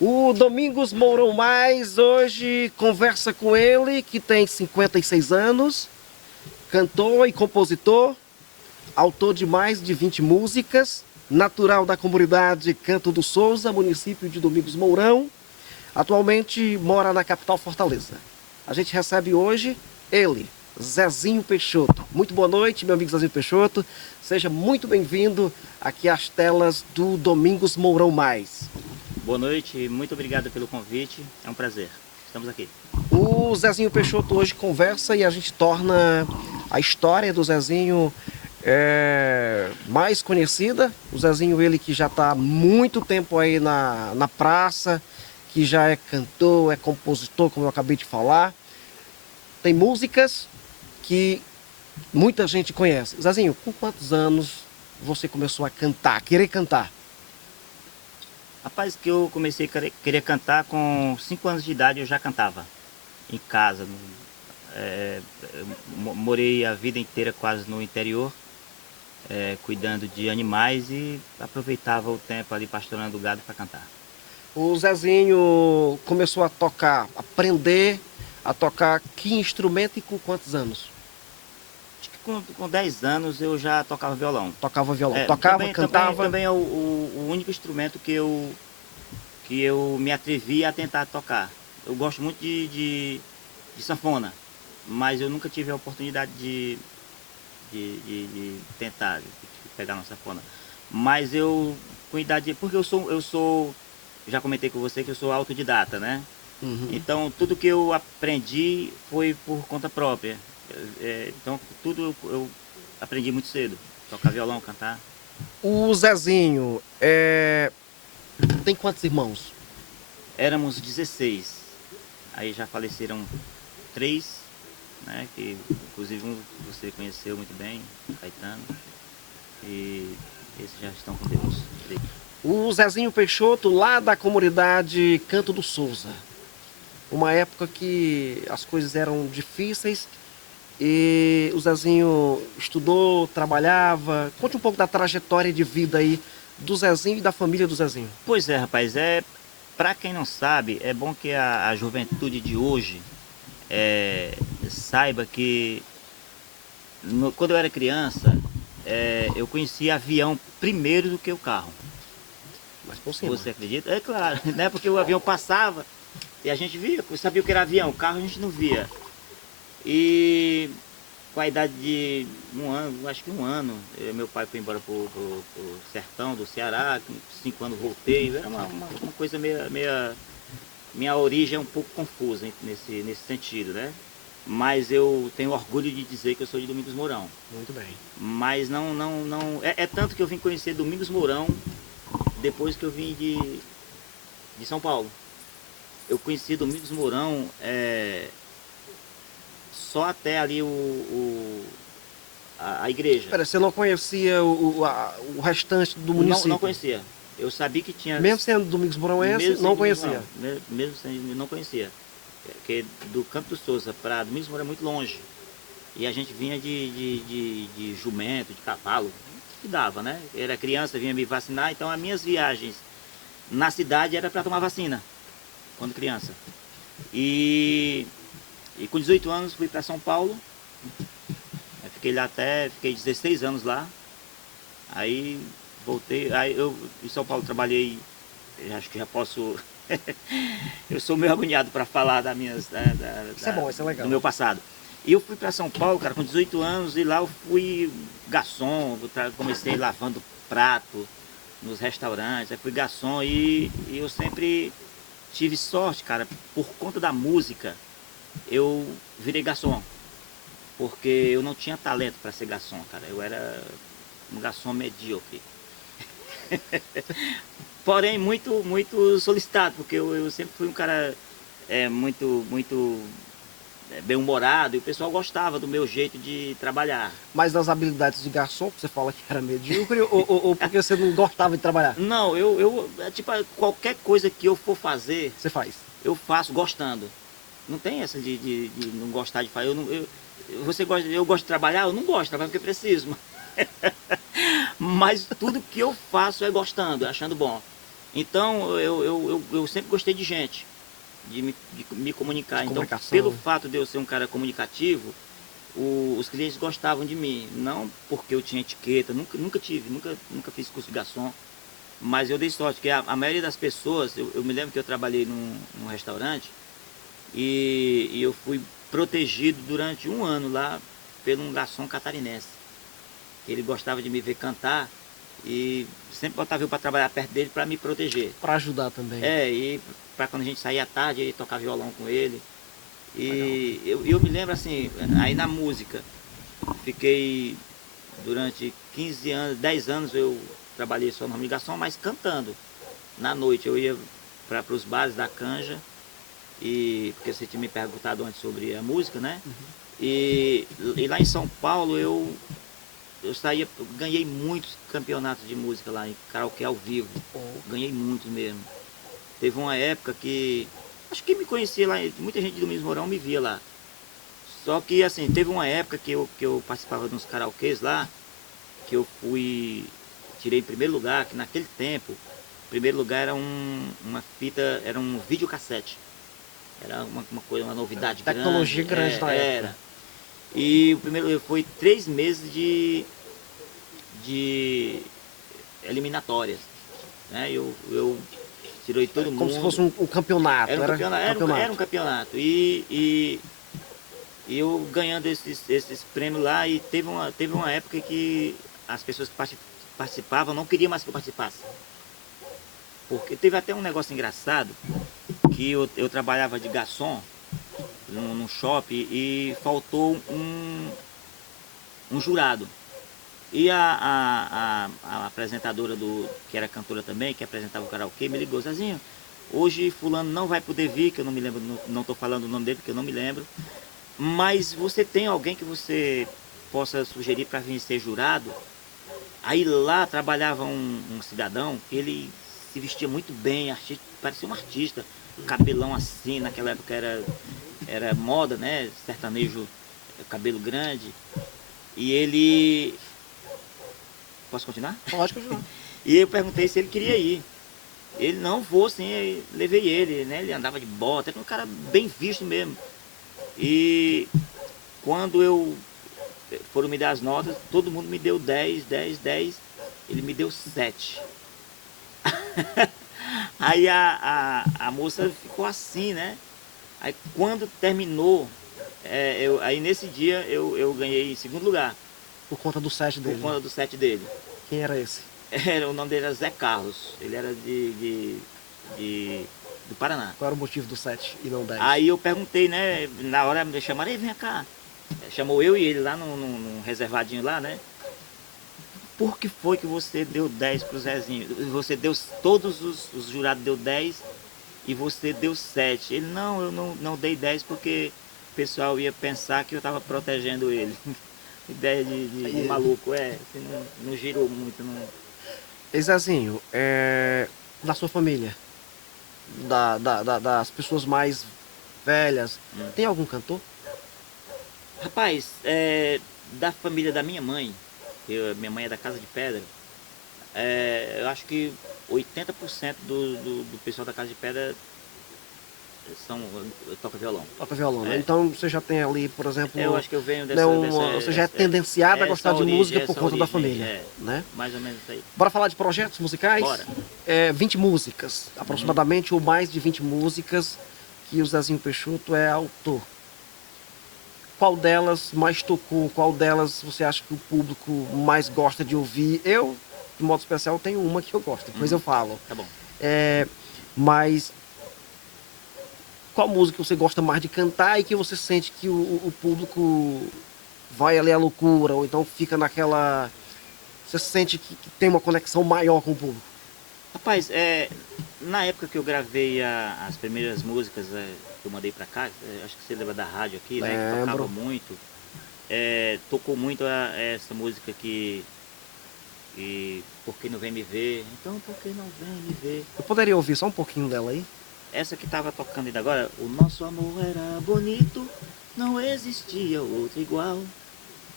O Domingos Mourão Mais hoje conversa com ele, que tem 56 anos, cantor e compositor, autor de mais de 20 músicas, natural da comunidade Canto do Souza, município de Domingos Mourão. Atualmente mora na capital Fortaleza. A gente recebe hoje ele, Zezinho Peixoto. Muito boa noite, meu amigo Zezinho Peixoto. Seja muito bem-vindo aqui às telas do Domingos Mourão Mais. Boa noite, muito obrigado pelo convite, é um prazer. Estamos aqui. O Zezinho Peixoto hoje conversa e a gente torna a história do Zezinho mais conhecida. O Zezinho, ele que já está há muito tempo aí na praça, que já é cantor, é compositor, como eu acabei de falar. Tem músicas que muita gente conhece. Zezinho, com quantos anos você começou a cantar, querer cantar? Rapaz, que eu comecei a querer cantar com 5 anos de idade, eu já cantava em casa. Eu morei a vida inteira quase no interior, cuidando de animais e aproveitava o tempo ali pastorando o gado para cantar. O Zezinho começou a tocar, aprender a tocar que instrumento e com quantos anos? Acho que com 10 anos eu já tocava violão. Tocava violão, tocava, cantava? Também é o único instrumento que eu me atrevi a tentar tocar. Eu gosto muito de sanfona, mas eu nunca tive a oportunidade de tentar de pegar uma sanfona. Mas eu, com idade, porque eu sou, já comentei com você que eu sou autodidata, né? Uhum. Então tudo que eu aprendi foi por conta própria. Então tudo eu aprendi muito cedo. Tocar violão, cantar. O Zezinho tem quantos irmãos? Éramos 16. Aí já faleceram 3, né? Que inclusive um você conheceu muito bem, Caetano. E esses já estão com Deus. O Zezinho Peixoto, lá da comunidade Canto do Souza. Uma época que as coisas eram difíceis e o Zezinho estudou, trabalhava. Conte um pouco da trajetória de vida aí do Zezinho e da família do Zezinho. Pois é, rapaz, para quem não sabe, é bom que a juventude de hoje saiba que quando eu era criança, eu conhecia avião primeiro do que o carro. Mas por cima. Você acredita? É claro, né? Porque o avião passava e a gente via, sabia o que era avião, o carro a gente não via. E com a idade de 1 ano, acho que 1 ano, meu pai foi embora pro sertão do Ceará, com 5 anos voltei, era uma coisa minha origem é um pouco confusa nesse sentido, né? Mas eu tenho orgulho de dizer que eu sou de Domingos Mourão. Muito bem. Mas não, é tanto que eu vim conhecer Domingos Mourão depois que eu vim de São Paulo. Eu conheci Domingos Mourão só até ali a igreja. Espera, você não conhecia o restante do município? Não conhecia. Eu sabia que tinha... Mesmo sendo Domingos Mourãoense, não conhecia? Mesmo sendo, não conhecia. Porque do Canto do Souza para Domingos Mourão é muito longe. E a gente vinha de jumento, de cavalo, que dava, né? Era criança, vinha me vacinar, então as minhas viagens na cidade era para tomar vacina, quando criança. E com 18 anos fui para São Paulo, fiquei 16 anos lá, aí voltei, aí eu em São Paulo trabalhei, acho que já posso, eu sou meio agoniado para falar Isso é bom, isso é legal. do meu passado. E eu fui para São Paulo, cara, com 18 anos, e lá eu fui garçom, comecei lavando prato nos restaurantes, aí fui garçom e eu sempre tive sorte, cara, por conta da música, eu virei garçom, porque eu não tinha talento para ser garçom, cara, eu era um garçom medíocre. Porém, muito solicitado, porque eu sempre fui um cara muito bem-humorado e o pessoal gostava do meu jeito de trabalhar. Mas das habilidades de garçom, que você fala que era medíocre, ou porque você não gostava de trabalhar? Não, tipo, qualquer coisa que eu for fazer, Você faz? eu faço gostando. Não tem essa de não gostar de fazer. Eu gosto de trabalhar? Eu não gosto de trabalhar porque preciso. Mas tudo que eu faço é gostando, achando bom. Então eu sempre gostei de gente, de me comunicar. De Então, comunicação. pelo fato de eu ser um cara comunicativo, os clientes gostavam de mim. Não porque eu tinha etiqueta, nunca tive, nunca fiz curso de garçom. Mas eu dei sorte, que a maioria das pessoas, eu me lembro que eu trabalhei num restaurante e eu fui protegido durante um ano lá por um garçom catarinense. Ele gostava de me ver cantar e sempre botava eu para trabalhar perto dele para me proteger. Para ajudar também. E para quando a gente saía à tarde, ele tocar violão com ele. Legal. E eu me lembro assim, aí na música, fiquei durante 15 anos, 10 anos eu trabalhei só na ligação, mas cantando. Na noite eu ia para os bares da Canja, porque você tinha me perguntado antes sobre a música, né? Uhum. E lá em São Paulo eu saía, ganhei muitos campeonatos de música lá em karaokê ao vivo. Ganhei muitos mesmo. Teve uma época que, acho que me conhecia lá, muita gente do Domingos Mourão me via lá. Só que assim, teve uma época que eu participava de uns karaokês lá, que eu tirei em primeiro lugar, que naquele tempo, o primeiro lugar era uma fita, era um videocassete. Era uma coisa, uma novidade grande. Tecnologia grande na época. Era. E o primeiro foi 3 meses de eliminatórias. Né? Eu tirei todo mundo. Como se fosse um campeonato. Era um campeonato. E eu ganhando esses prêmios lá, e teve uma época que as pessoas que participavam não queriam mais que eu participasse. Porque teve até um negócio engraçado, que eu trabalhava de garçom num shopping e faltou um jurado. E a apresentadora que era cantora também, que apresentava o karaokê, me ligou: Zezinho, hoje fulano não vai poder vir, que eu não me lembro, não estou falando o nome dele porque eu não me lembro, mas você tem alguém que você possa sugerir para vir ser jurado? Aí lá trabalhava um cidadão que ele se vestia muito bem, parecia um artista, cabelão assim, naquela época era moda, né? Sertanejo, cabelo grande. E ele... Posso continuar? Pode continuar. E eu perguntei se ele queria ir. Ele: não, vou sim. Aí levei ele, né? Ele andava de bota, era um cara bem visto mesmo. E quando foram me dar as notas, todo mundo me deu 10, 10, 10. Ele me deu 7. Aí a moça ficou assim, né? Aí quando terminou, aí nesse dia eu ganhei em segundo lugar. Por conta do set dele. Por conta do set dele. Quem era esse? O nome dele era Zé Carlos. Ele era do Paraná. Qual era o motivo do 7 e não 10? Aí eu perguntei, né? Na hora me chamaram: vem cá. Chamou eu e ele lá num reservadinho lá, né? Por que foi que você deu 10 pro Zezinho? Você deu, todos os jurados deu 10 e você deu 7. Ele: não, eu não dei 10 porque o pessoal ia pensar que eu estava protegendo ele. Ideia de maluco, assim, não girou muito. Não... E Zezinho, da sua família, das pessoas mais velhas, tem algum cantor? Rapaz, da família da minha mãe, minha mãe é da Casa de Pedra, eu acho que 80% do pessoal da Casa de Pedra toca violão. Toca violão, né? Então você já tem ali, por exemplo... Eu acho que eu venho você já é tendenciado a gostar de música por conta da família, né? Mais ou menos isso aí. Bora falar de projetos musicais? Bora. 20 músicas, aproximadamente, ou mais de 20 músicas que o Zezinho Peixoto é autor. Qual delas mais tocou? Qual delas você acha que o público mais gosta de ouvir? Eu, de modo especial, tenho uma que eu gosto, depois eu falo. Tá bom. Mas qual música você gosta mais de cantar e que você sente que o público vai ali à loucura, ou então fica naquela... Você sente que tem uma conexão maior com o público? Rapaz, na época que eu gravei as primeiras músicas que eu mandei pra cá, acho que você lembra da rádio aqui, né? Que tocava muito. Tocou muito essa música que Por que não vem me ver? Então, por que não vem me ver? Eu poderia ouvir só um pouquinho dela aí? Essa que tava tocando ainda agora: o nosso amor era bonito, não existia outro igual.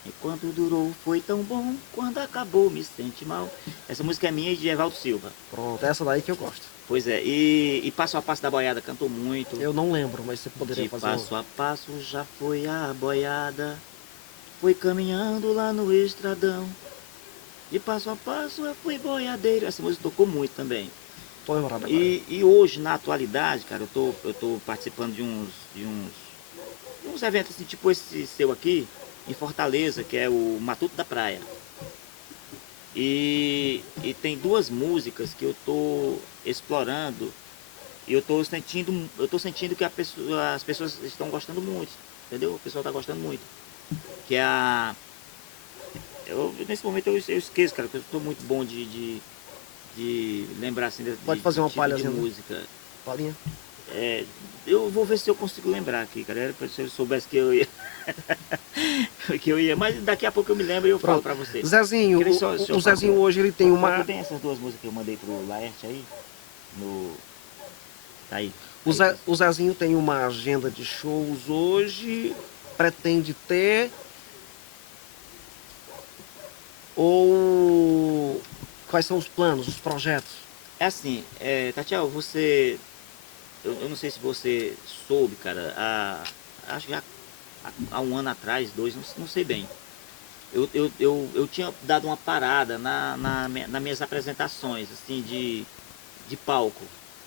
Enquanto durou foi tão bom, quando acabou me sente mal. Essa música é minha e de Evaldo Silva. Pronto, essa daí que eu gosto. Pois é, e Passo a Passo da Boiada cantou muito. Eu não lembro, mas você poderia De fazer um... passo a passo já foi a boiada, foi caminhando lá no estradão. De passo a passo eu fui boiadeiro. Essa música tocou muito também. Tô lembrado agora. E hoje, na atualidade, cara, eu tô participando de uns eventos assim, tipo esse seu aqui, em Fortaleza, que é o Matuto da Praia. E tem duas músicas que eu tô explorando e eu tô sentindo que as pessoas estão gostando muito, entendeu? O pessoal tá gostando muito. Que é a. Nesse momento eu esqueço, cara, porque eu tô muito bom de lembrar assim Pode fazer uma tipo de palhazinha, né? música. Palhinha. É, eu vou ver se eu consigo lembrar aqui, cara. Era se eu soubesse que eu ia. que eu ia. Mas daqui a pouco eu me lembro e eu falo pra você. Zezinho, Queria só- o Zezinho hoje ele tem uma... Tem essas duas músicas que eu mandei pro Laerte aí? No. Tá aí. O Zezinho tem uma agenda de shows hoje, pretende ter... Ou quais são os planos, os projetos? É assim, Tatiana, você. Eu não sei se você soube, cara, acho que já há um ano atrás, dois, não sei bem. Eu tinha dado uma parada nas minhas apresentações, assim, de palco.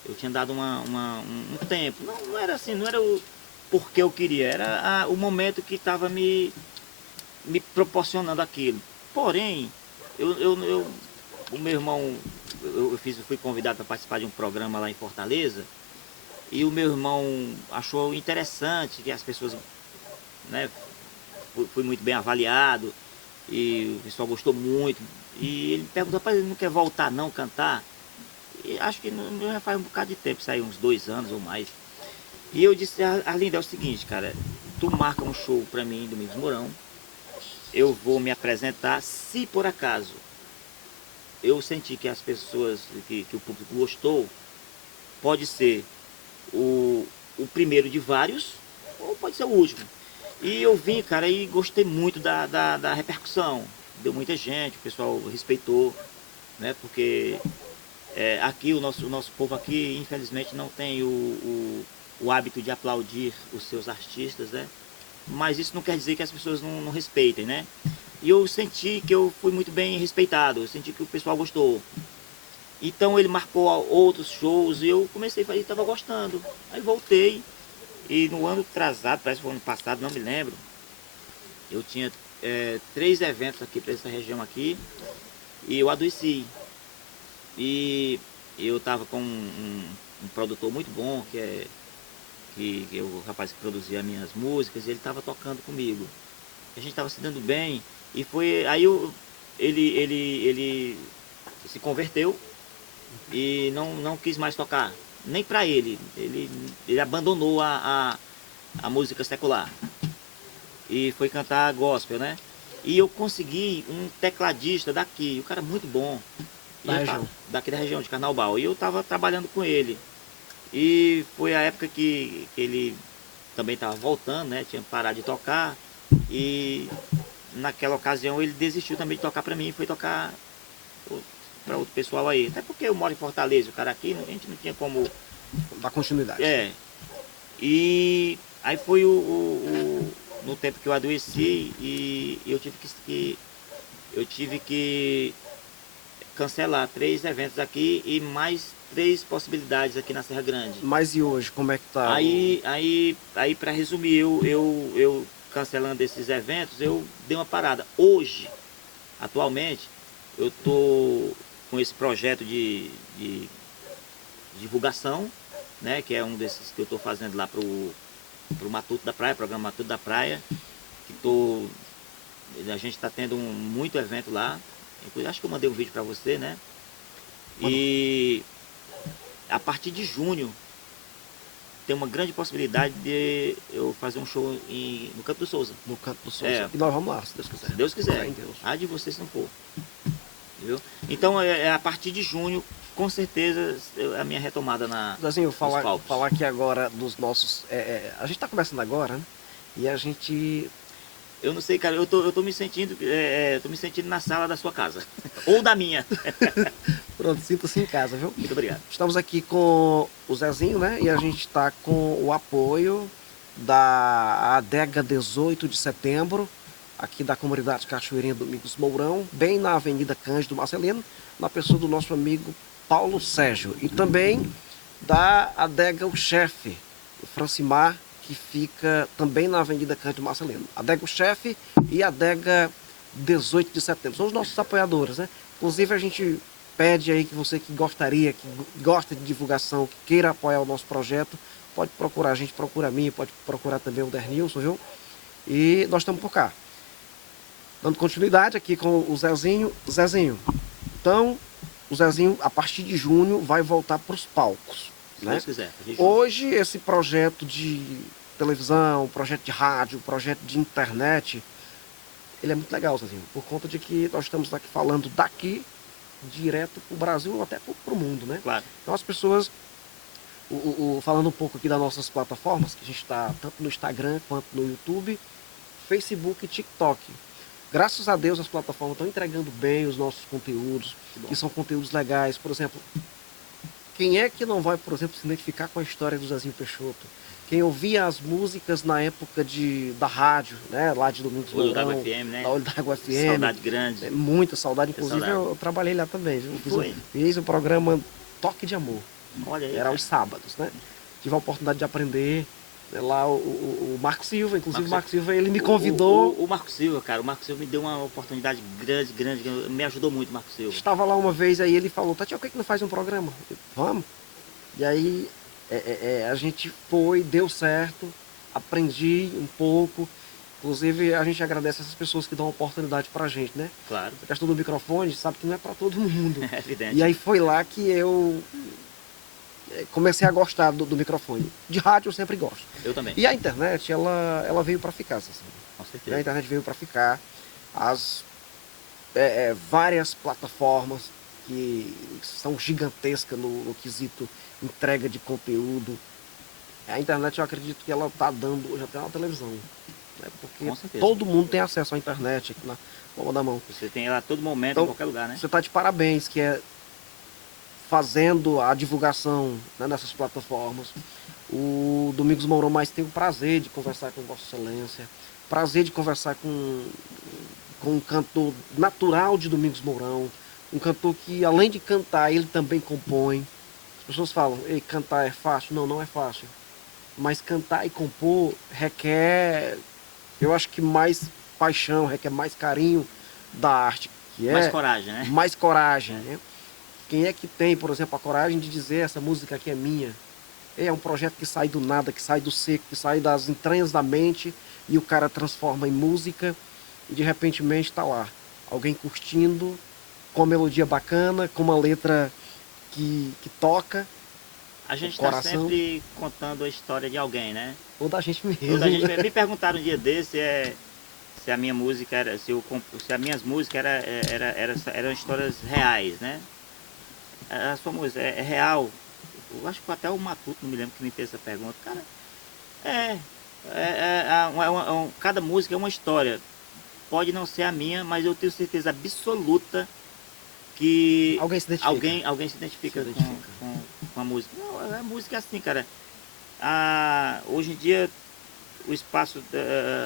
Eu tinha dado um tempo. Não era assim, não era o porque eu queria, era o momento que estava me proporcionando aquilo. Porém, o meu irmão, eu fui convidado para participar de um programa lá em Fortaleza, e o meu irmão achou interessante que as pessoas, né, fui muito bem avaliado, e o pessoal gostou muito. E ele perguntou, rapaz, ele não quer voltar não, cantar? E acho que já faz um bocado de tempo, saiu uns 2 anos ou mais. E eu disse, Arlindo, é o seguinte, cara, tu marca um show pra mim em Domingos Mourão, eu vou me apresentar, se por acaso eu senti que as pessoas, que o público gostou, pode ser o primeiro de vários, ou pode ser o último. E eu vim, cara, e gostei muito da repercussão. Deu muita gente, o pessoal respeitou, né? Porque aqui, o nosso povo aqui, infelizmente, não tem o hábito de aplaudir os seus artistas, né? Mas isso não quer dizer que as pessoas não respeitem, né? E eu senti que eu fui muito bem respeitado, eu senti que o pessoal gostou. Então ele marcou outros shows e eu comecei a fazer, estava gostando. Aí voltei e no ano atrasado, parece que foi ano passado, não me lembro, eu tinha 3 eventos aqui para essa região aqui e eu adoeci. E eu estava com um produtor muito bom, que é o rapaz que produzia minhas músicas, e ele estava tocando comigo. A gente estava se dando bem e foi aí ele se converteu e não quis mais tocar, nem para ele abandonou a música secular e foi cantar gospel, né? E eu consegui um tecladista daqui, um cara muito bom, daqui da região de Carnaubal, e eu estava trabalhando com ele. E foi a época que ele também estava voltando, né? Tinha parado de tocar, e naquela ocasião ele desistiu também de tocar para mim, foi tocar para outro pessoal aí. Até porque eu moro em Fortaleza, o cara aqui, a gente não tinha como Da continuidade. E aí foi no tempo que eu adoeci e eu tive que cancelar 3 eventos aqui e mais 3 possibilidades aqui na Serra Grande. Mas e hoje, como é que tá? Aí para resumir, eu cancelando esses eventos, eu dei uma parada. Hoje, atualmente, eu tô com esse projeto de divulgação, né, que é um desses que eu estou fazendo lá pro Matuto da Praia, programa Matuto da Praia, a gente está tendo muito evento lá, acho que eu mandei um vídeo para você, né, e a partir de junho tem uma grande possibilidade de eu fazer um show no Campo do Souza. No Campo do Souza. E nós vamos lá, se Deus quiser. Se Deus quiser. Fé em Deus. Há de você se não for. Entendeu? Então a partir de junho, com certeza, a minha retomada Zezinho, falar aqui agora dos nossos... a gente está começando agora, né? E a gente Eu não sei, cara, eu tô me sentindo, tô me sentindo na sala da sua casa. Ou da minha. Pronto, sinta-se em casa, viu? Muito obrigado. Estamos aqui com o Zezinho, né? E a gente está com o apoio da Adega 18 de Setembro, aqui da comunidade Cachoeirinha Domingos Mourão, bem na Avenida Cândido Marcelino, na pessoa do nosso amigo Paulo Sérgio. E também da Adega O Chefe, o Francimar, que fica também na Avenida Cândido Marcelino. Adega O Chefe e Adega 18 de Setembro. São os nossos apoiadores, né? Inclusive a gente pede aí que você que gostaria, que gosta de divulgação, que queira apoiar o nosso projeto, pode procurar a gente, procura a mim, pode procurar também o Dernilson, viu? E nós estamos por cá. Dando continuidade aqui com o Zezinho. Zezinho, então, o Zezinho, a partir de junho, vai voltar para os palcos. Se Né? Deus quiser. Hoje, esse projeto de televisão, projeto de rádio, projeto de internet, ele é muito legal, Zezinho, por conta de que nós estamos aqui falando daqui, direto para o Brasil ou até para o mundo, né? Claro. Então as pessoas, falando um pouco aqui das nossas plataformas, que a gente está tanto no Instagram quanto no YouTube, Facebook e TikTok. Graças a Deus as plataformas estão entregando bem os nossos conteúdos, que são conteúdos legais. Por exemplo, quem é que não vai, por exemplo, se identificar com a história do Zezinho Peixoto? Quem ouvia as músicas na época da rádio, né? Lá de Domingos Olho Mourão, d'Água FM, né? da Olho d'Água FM. Saudade grande. Muita saudade. Inclusive saudade. eu trabalhei lá também. Foi. Fiz o programa Toque de Amor. Olha aí. Era aos sábados, né? Tive a oportunidade de aprender. Lá o Marco Silva, inclusive o Marco Silva, ele me convidou. O Marco Silva, cara, o Marco Silva me deu uma oportunidade grande, me ajudou muito o Marco Silva. Estava lá uma vez, aí ele falou, Tati, por que não faz um programa? Eu, vamos. E aí a gente foi, deu certo, aprendi um pouco. Inclusive a gente agradece essas pessoas que dão oportunidade pra gente, né? Claro. A questão do microfone, sabe que não é para todo mundo. É evidente. E aí foi lá que eu comecei a gostar do microfone. De rádio eu sempre gosto. Eu também. E a internet, ela veio para ficar, assim. Com certeza. A internet veio para ficar. As várias plataformas que são gigantescas no quesito entrega de conteúdo. A internet eu acredito que ela está dando hoje até na televisão. Né? Porque todo mundo tem acesso à internet aqui na palma da mão. Você tem ela a todo momento, então, em qualquer lugar, né? Você está de parabéns, que é fazendo a divulgação, né, nessas plataformas. O Domingos Mourão mais tem o prazer de conversar com Vossa Excelência, prazer de conversar com um cantor natural de Domingos Mourão, um cantor que além de cantar, ele também compõe. As pessoas falam, ei, cantar é fácil? Não, não é fácil. Mas cantar e compor requer, eu acho que mais paixão, requer mais carinho da arte. Que é mais coragem, né? Mais coragem, né? Quem é que tem, por exemplo, a coragem de dizer essa música aqui é minha? É um projeto que sai do nada, que sai do seco, que sai das entranhas da mente e o cara transforma em música e de repente está lá. Alguém curtindo, com uma melodia bacana, com uma letra que toca. A gente está sempre contando a história de alguém, né? Ou da gente mesmo. Ou da gente mesmo. Me perguntaram um dia desse se a minha música era, se as minhas músicas eram histórias reais, né? A sua música é real? Eu acho que até o Matuto, não me lembro, que me fez essa pergunta. Cara, cada música é uma história. Pode não ser a minha, mas eu tenho certeza absoluta que alguém se identifica, alguém se identifica com a música. Não, a música é assim, cara. Hoje em dia o espaço,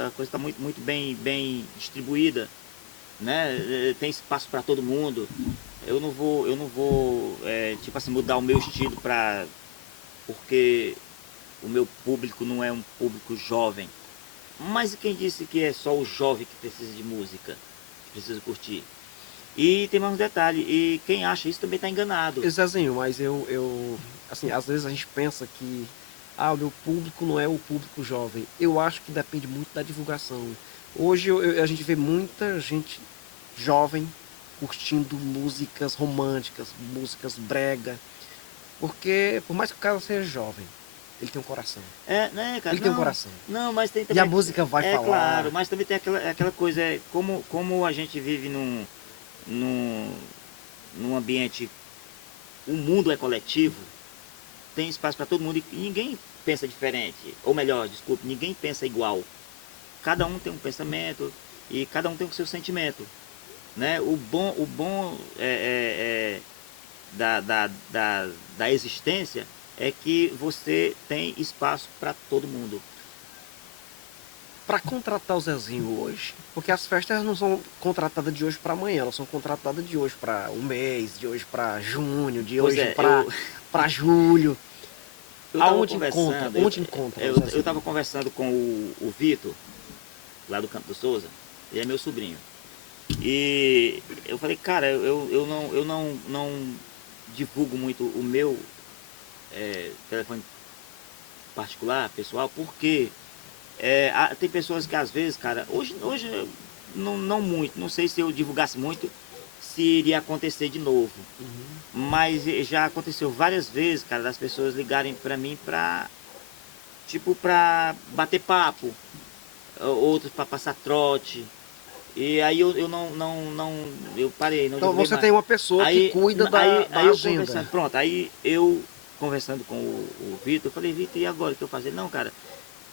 a coisa está muito bem distribuída, né? Tem espaço para todo mundo. Eu não vou tipo assim, mudar o meu estilo porque o meu público não é um público jovem. Mas quem disse que é só o jovem que precisa de música, que precisa curtir? E tem mais um detalhe, e quem acha isso também está enganado. Zezinho, mas eu assim, às vezes a gente pensa que o meu público não é o público jovem. Eu acho que depende muito da divulgação. Hoje a gente vê muita gente jovem curtindo músicas românticas, músicas brega, porque por mais que o cara seja jovem, ele tem um coração. Né, cara? Ele tem um coração. Não, mas tem também. E a música vai falar. Claro, mas também tem aquela coisa, como a gente vive num ambiente, o mundo é coletivo, tem espaço para todo mundo e ninguém pensa diferente. Ou melhor, desculpe, ninguém pensa igual. cada um tem um pensamento e cada um tem o seu sentimento, né? O bom da existência é que você tem espaço para todo mundo. Para contratar o Zezinho hoje, porque as festas não são contratadas de hoje para amanhã, elas são contratadas de hoje para um mês, de hoje para junho, de Pois hoje é, para julho. eu tava Aonde encontra? conversando, Onde encontra o eu Zezinho? tava conversando com o Vitor, lá do Campo do Souza, ele é meu sobrinho. E eu falei, cara, eu não divulgo muito o meu telefone particular, pessoal, porque tem pessoas que às vezes, cara, hoje não muito, não sei se eu divulgasse muito, se iria acontecer de novo. Mas já aconteceu várias vezes, cara, das pessoas ligarem pra mim pra bater papo, outros pra passar trote. E aí eu eu parei, não Então divulguei você mais. tem uma pessoa que Aí, cuida da aí eu agenda. conversando, pronto, aí eu conversando com o Vitor, eu falei, Vitor, e agora o que eu fazer? Não, cara,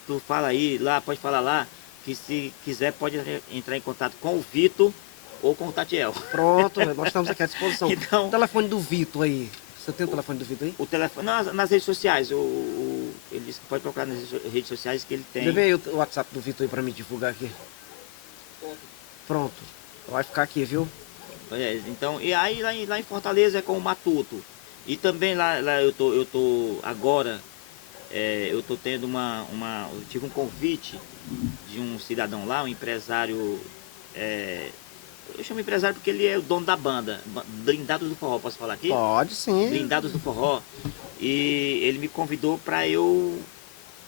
tu fala aí, lá, pode falar lá, que se quiser pode entrar em contato com o Vitor ou com o Tatiel. Pronto, nós estamos aqui à disposição. Então, O telefone do Vitor aí. Você tem o telefone do Vitor aí? o telefone, nas redes sociais, ele disse que pode procurar nas redes sociais que ele tem. Levei aí o WhatsApp do Vitor aí para me divulgar aqui. Pronto. Vai ficar aqui, viu? Então, e aí lá em Fortaleza é com o Matuto. E também lá eu tô agora, eu tô tendo eu tive um convite de um cidadão lá, um empresário, eu chamo empresário porque ele é o dono da banda, Blindados do Forró, posso falar aqui? Pode sim. Blindados do Forró. E ele me convidou para eu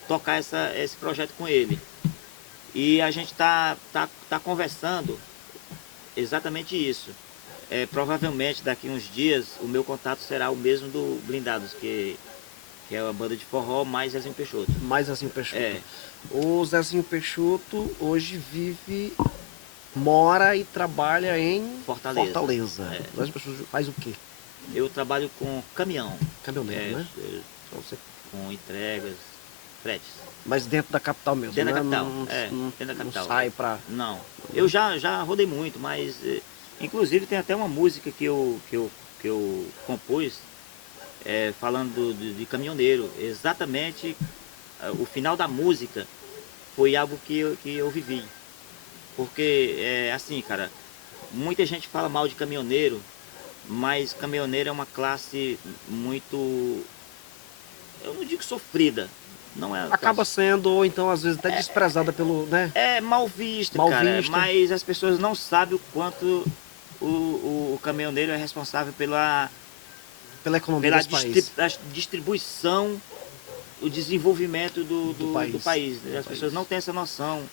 tocar esse projeto com ele. E a gente tá conversando exatamente isso. Provavelmente daqui uns dias o meu contato será o mesmo do Blindados, que é uma banda de forró mais Zezinho Peixoto. Mais Zezinho Peixoto. É. O Zezinho Peixoto hoje mora e trabalha em Fortaleza. Zezinho Peixoto faz o quê? Eu trabalho com caminhão. Caminhoneiro, né? Você com entregas, fretes. Mas dentro da capital mesmo, Dentro né? da capital. Não Dentro da capital. sai pra... Não. Eu já rodei muito, mas inclusive tem até uma música que eu compus falando de caminhoneiro. Exatamente o final da música foi algo que eu vivi. Porque assim, cara, muita gente fala mal de caminhoneiro, mas caminhoneiro é uma classe muito, eu não digo sofrida, não é Acaba sendo, ou então às vezes até desprezada pelo, né? mal vista, Mal cara, vista. mas as pessoas não sabem o quanto o caminhoneiro é responsável pela economia desse país. distribuição, o desenvolvimento do país. As pessoas não têm essa noção.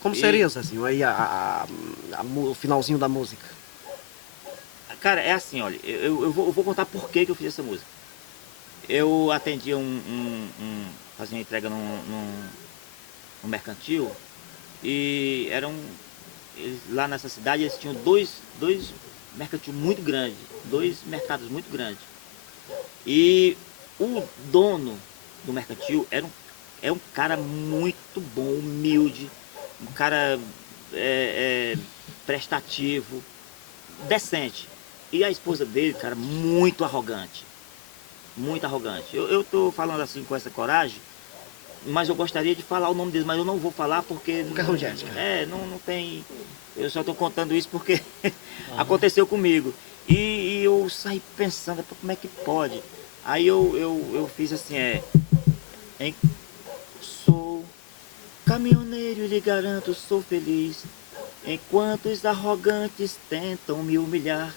Como seria, Zezinho, aí o finalzinho da música? Cara, é assim, olha, eu vou contar por que eu fiz essa música. Eu atendi fazia uma entrega num mercantil e lá nessa cidade eles tinham dois mercantil muito grandes, dois mercados muito grandes. E o dono do mercantil é um cara muito bom, humilde, um cara prestativo, decente. E a esposa dele, cara, muito arrogante. Muito arrogante. Eu tô falando assim com essa coragem, mas eu gostaria de falar o nome deles, mas eu não vou falar porque... Por questão de ética. Não tem... Eu só tô contando isso porque aconteceu comigo. E eu saí pensando, como é que pode? Aí eu fiz assim, sou caminhoneiro e lhe garanto, sou feliz. Enquanto os arrogantes tentam me humilhar,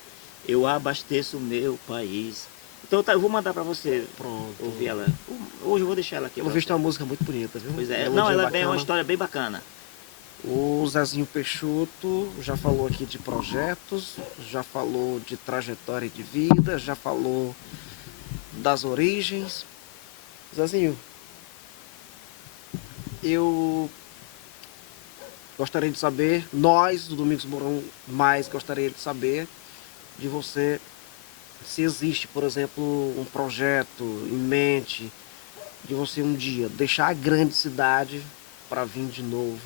eu abasteço o meu país. Então eu vou mandar pra você. Pronto. Ouvir ela. Hoje eu vou deixar ela aqui. Pelo visto é uma música muito bonita, viu? Pois é. Melodia Não, ela bacana. é uma história bem bacana. O Zezinho Peixoto já falou aqui de projetos, já falou de trajetória de vida, já falou das origens. Zezinho, eu gostaria de saber, nós do Domingos Mourão mais gostaria de saber de você se existe, por exemplo, um projeto em mente de você um dia deixar a grande cidade para vir de novo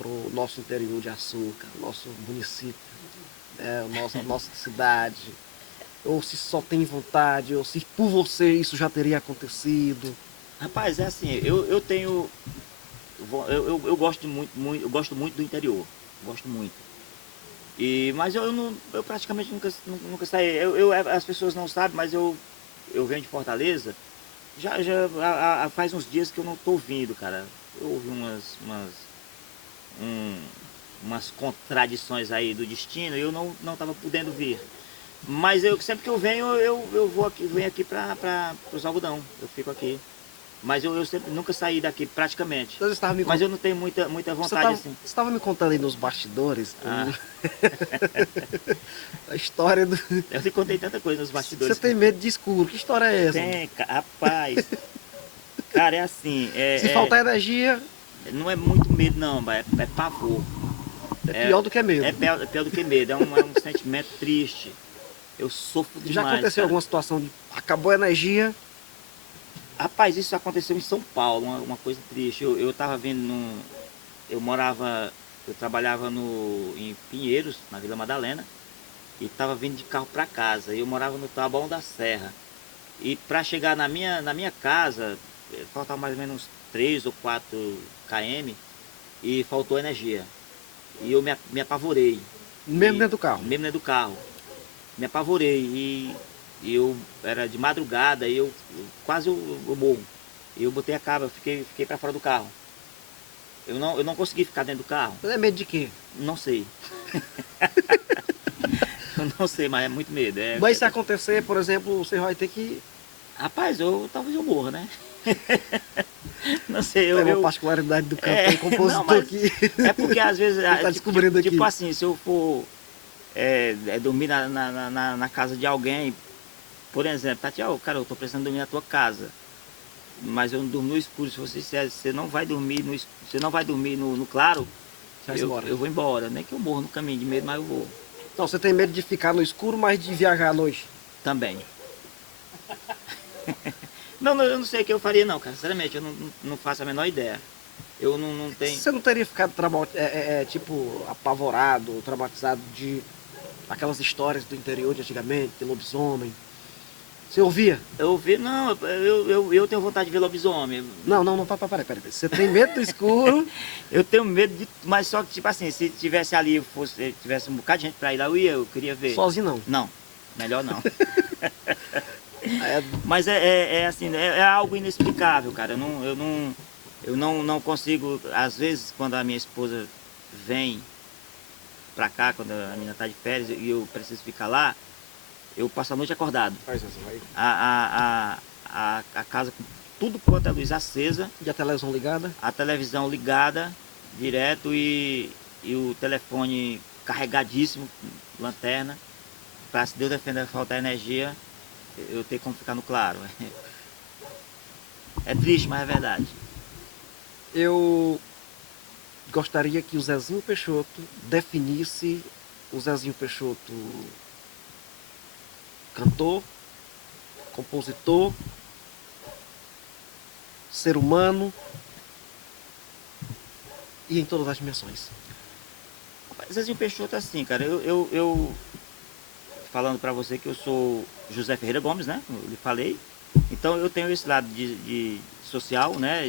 para o nosso interior de Açúcar, nosso município, né, a nossa cidade, ou se só tem vontade, ou se por você isso já teria acontecido. Rapaz, é assim, eu tenho. Eu gosto muito, eu gosto muito do interior. Gosto muito. Mas eu, não, eu praticamente nunca saí. As pessoas não sabem, mas eu venho de Fortaleza. Faz uns dias que eu não tô vindo, cara. Eu ouvi um- umas contradições aí do destino e eu não tava podendo vir. Mas sempre que eu venho, eu vou aqui, venho aqui para os algodão. Eu fico aqui. Mas eu sempre nunca saí daqui praticamente. Então, você estava me, Mas eu não tenho muita você vontade assim. estava me contando aí nos bastidores Ah, a história do. eu te contei tanta coisa nos Você bastidores. tem medo de escuro. Que história é essa? Rapaz. Cara, é assim, Se faltar energia, não é muito medo não, é pavor. é pior do que medo. É pior do que medo, é um sentimento triste. Eu sofro Já demais, aconteceu cara. alguma situação de acabou a energia? Rapaz, isso aconteceu em São Paulo, uma coisa triste. Eu tava vendo eu trabalhava em Pinheiros, na Vila Madalena, e tava vindo de carro para casa. Eu morava no Taboão da Serra. E para chegar na minha casa, faltava mais ou menos 3 ou 4 km e faltou energia. E eu me apavorei. Mesmo dentro do carro? Mesmo dentro do carro. Me apavorei e eu era de madrugada e quase eu morro. E eu botei a cabra, fiquei para fora do carro. Eu não consegui ficar dentro do carro. Você é medo de quê? Não sei. Eu não sei, mas é muito medo. Mas se acontecer, por exemplo, você vai ter que. Rapaz, talvez eu morra, né? Não sei, É uma particularidade do cantor e compositor não, mas aqui. é porque às vezes, Tá descobrindo aqui. tipo assim, se eu for dormir na casa de alguém, por exemplo, Tati, cara, eu tô precisando dormir na tua casa, mas eu não durmo no escuro. Se você não vai dormir você não vai dormir no claro, eu vou embora. Nem que eu morra no caminho de medo, mas eu vou. Então você tem medo de ficar no escuro, mas de viajar à noite? Também. Não, eu não sei o que eu faria não, cara. Sinceramente, eu não faço a menor ideia. Eu não tenho. Você não teria ficado tipo apavorado, traumatizado de aquelas histórias do interior de antigamente, de lobisomem? Você ouvia? Eu vi, não, eu tenho vontade de ver lobisomem. Não, peraí. Você tem medo do escuro? Eu tenho medo mas só que, tipo assim, se tivesse ali, tivesse um bocado de gente pra ir lá, eu queria ver. Sozinho não? Não, melhor não. É, Mas é assim, é algo inexplicável, cara. Eu não consigo, às vezes, quando a minha esposa vem pra cá, quando a menina tá de férias e eu preciso ficar lá, eu passo a noite acordado. faz assim, vai. A casa com tudo quanto é luz acesa, E a televisão ligada? a televisão ligada direto e o telefone carregadíssimo, lanterna, para se Deus defender faltar energia, eu ter como ficar no claro. É triste, mas é verdade. Eu gostaria que o Zezinho Peixoto definisse o Zezinho Peixoto cantor, compositor, ser humano e em todas as dimensões. Zezinho Peixoto é assim, cara, eu falando para você que eu sou José Ferreira Gomes, né? Eu lhe falei. Então eu tenho esse lado de social, né?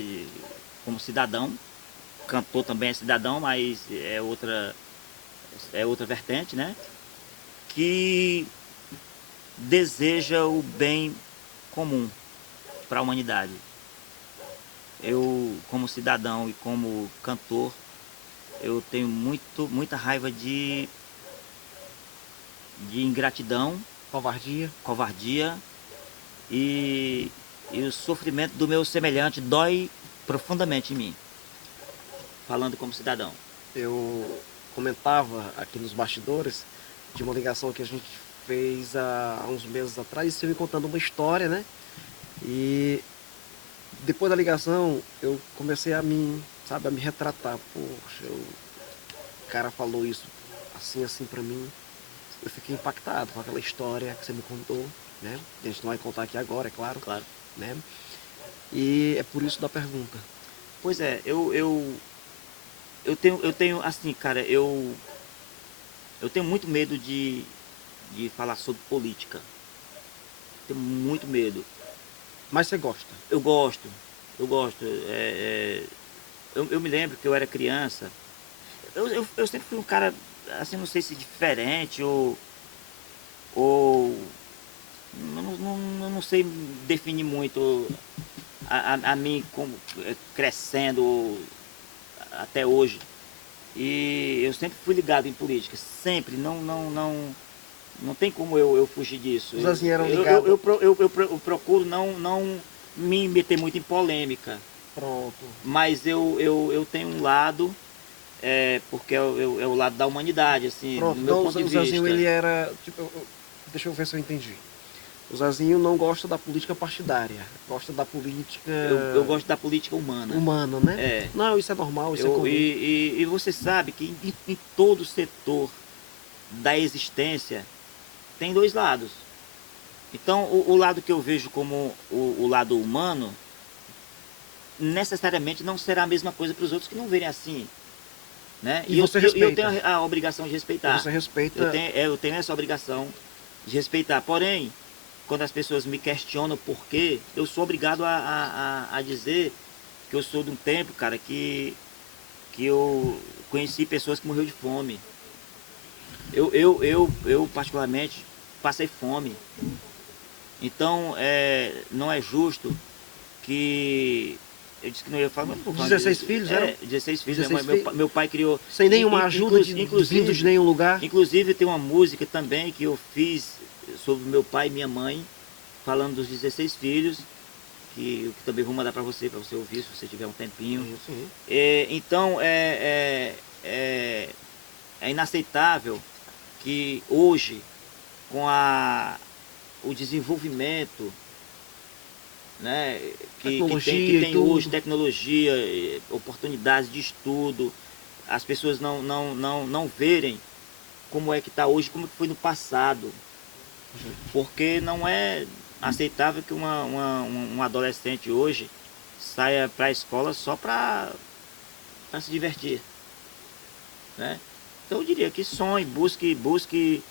Como cidadão. Cantor também é cidadão, mas é outra vertente, né? Que deseja o bem comum para a humanidade. Eu, como cidadão e como cantor, eu tenho muita raiva de ingratidão, covardia e o sofrimento do meu semelhante dói profundamente em mim, falando como cidadão. Eu comentava aqui nos bastidores de uma ligação que a gente fez há uns meses atrás, você me contando uma história, né? E depois da ligação eu comecei a me retratar. Poxa, o cara falou isso assim pra mim. Eu fiquei impactado com aquela história que você me contou, né? A gente não vai contar aqui agora, é claro. Claro. Né? E é por isso da pergunta. Pois é, eu eu tenho assim, cara, eu tenho muito medo de falar sobre política. Tenho muito medo. Mas você gosta. Eu gosto, eu gosto. Eu me lembro que eu era criança. Eu sempre fui um cara, assim, não sei se diferente ou não sei definir muito a mim como crescendo até hoje. E eu sempre fui ligado em política, sempre, não tem como eu fugir disso. Os Zezinho eram ligados. Eu procuro não me meter muito em polêmica, Pronto. mas eu tenho um lado, porque é o lado da humanidade, assim, Pronto. do meu Então ponto de o Zezinho, vista. ele era. Tipo, deixa eu ver se eu entendi. O Zezinho não gosta da política partidária. Gosta da política Eu gosto da política humana. humana, né? É. Não, isso é normal, isso é comum. E você sabe que em todo setor da existência tem dois lados. Então, o lado que eu vejo como o lado humano, necessariamente não será a mesma coisa para os outros que não verem assim. Né? E você eu respeita. tenho a obrigação de respeitar. Você respeita. Eu tenho essa obrigação de respeitar. Porém, quando as pessoas me questionam por quê, eu sou obrigado a dizer que eu sou de um tempo, cara, que eu conheci pessoas que morreram de fome. Eu particularmente, passei fome. Então, não é justo que... Eu disse que não ia falar, mas não vou falar 16 disso. filhos, eram? 16 filhos. 16 Meu pai criou... Sem nenhuma ajuda vindo de nenhum lugar. Inclusive, tem uma música também que eu fiz sobre meu pai e minha mãe, falando dos 16 filhos, que também vou mandar para você ouvir, se você tiver um tempinho. Sim. Então, é inaceitável que hoje, com o desenvolvimento, né, que tem hoje, tecnologia, oportunidades de estudo, as pessoas não verem como é que está hoje, como que foi no passado. Porque não é aceitável que um adolescente hoje saia para a escola só para se divertir. Né? Então eu diria que sonhe, busque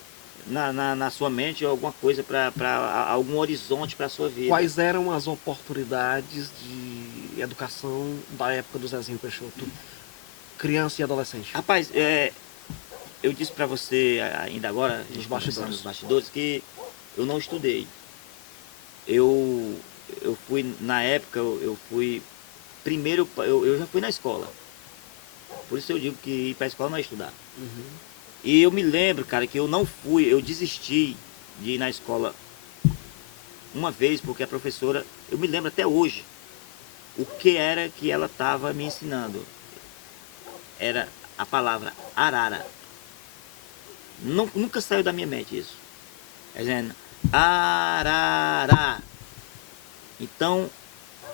na sua mente alguma coisa, para algum horizonte para a sua vida. Quais eram as oportunidades de educação da época do Zezinho Peixoto, criança e adolescente? Rapaz, eu disse para você ainda agora, nos bastidores, que eu não estudei. Eu fui, na época, eu fui, primeiro, eu já fui na escola. Por isso eu digo que ir para a escola não é estudar. Uhum. E eu me lembro, cara, que eu não fui, eu desisti de ir na escola uma vez, porque a professora, eu me lembro até hoje, o que era que ela estava me ensinando. Era a palavra arara. Nunca saiu da minha mente isso. É dizendo, arara. Então,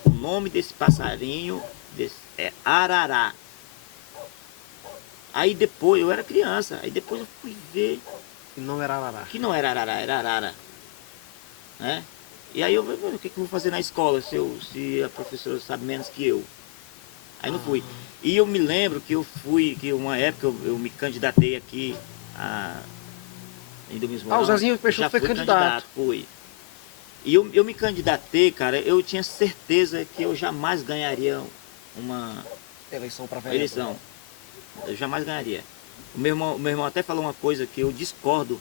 o nome desse passarinho é arará. Aí depois, eu era criança, aí depois eu fui ver E não era arará. que não era arará, era arara. Né? E aí eu falei, o que eu vou fazer na escola se a professora sabe menos que eu? Aí não fui. E eu me lembro que que uma época eu me candidatei aqui em Domingos Mourão. O Zezinho Peixoto foi candidato. Fui. E eu me candidatei, cara, eu tinha certeza que eu jamais ganharia uma Eleição para vereador. eleição. Eu jamais ganharia. O meu irmão até falou uma coisa que eu discordo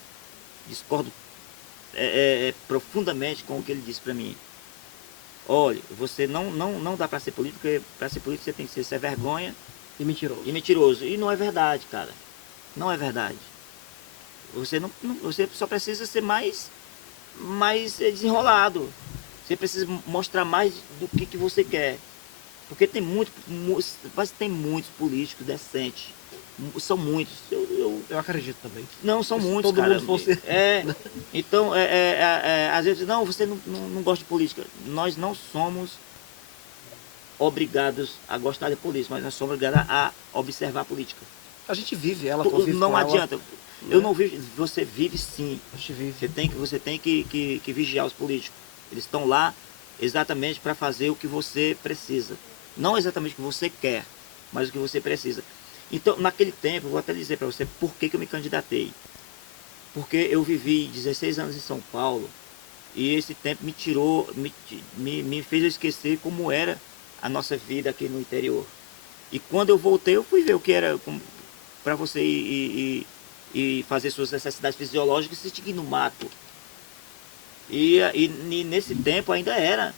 profundamente com o que ele disse para mim. Olha, você não dá para ser político, porque para ser político você tem que ser vergonha E mentiroso. e mentiroso. E não é verdade, cara. Não é verdade. Você só precisa ser mais desenrolado. Você precisa mostrar mais do que você quer. Porque tem muitos políticos decentes. São muitos. Eu acredito também. Não, são Se muitos, todo cara. mundo fosse- Então, às vezes, não, você não gosta de política. Nós não somos obrigados a gostar de política, mas nós somos obrigados a observar a política. A gente vive ela, convive Não com ela. adianta. Eu não vivo, você vive sim. A gente vive. Você tem que vigiar os políticos. Eles estão lá exatamente para fazer o que você precisa. Não exatamente o que você quer, mas o que você precisa. Então, naquele tempo, eu vou até dizer para você por que eu me candidatei. Porque eu vivi 16 anos em São Paulo e esse tempo me tirou, me fez eu esquecer como era a nossa vida aqui no interior. E quando eu voltei, eu fui ver o que era para você ir fazer suas necessidades fisiológicas, você tinha que ir no mato. E nesse tempo ainda era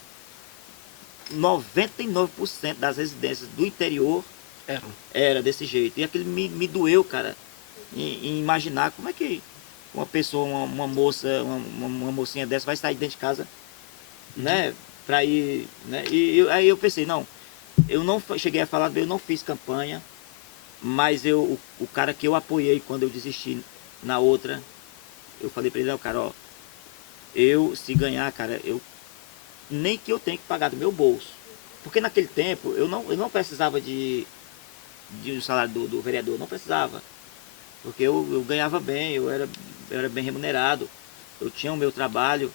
99% das residências do interior Eram. era desse jeito. E aquilo me doeu, cara, em imaginar como é que uma pessoa, uma moça, uma mocinha dessa vai sair dentro de casa, né, pra ir, né? Aí eu pensei, não, eu não cheguei a falar, eu não fiz campanha, mas o cara que eu apoiei quando eu desisti na outra, eu falei pra ele, não, cara, ó, eu se ganhar, cara, nem que eu tenha que pagar do meu bolso. Porque naquele tempo eu não precisava de um salário do vereador, não precisava. Porque eu ganhava bem, eu era bem remunerado, eu tinha o meu trabalho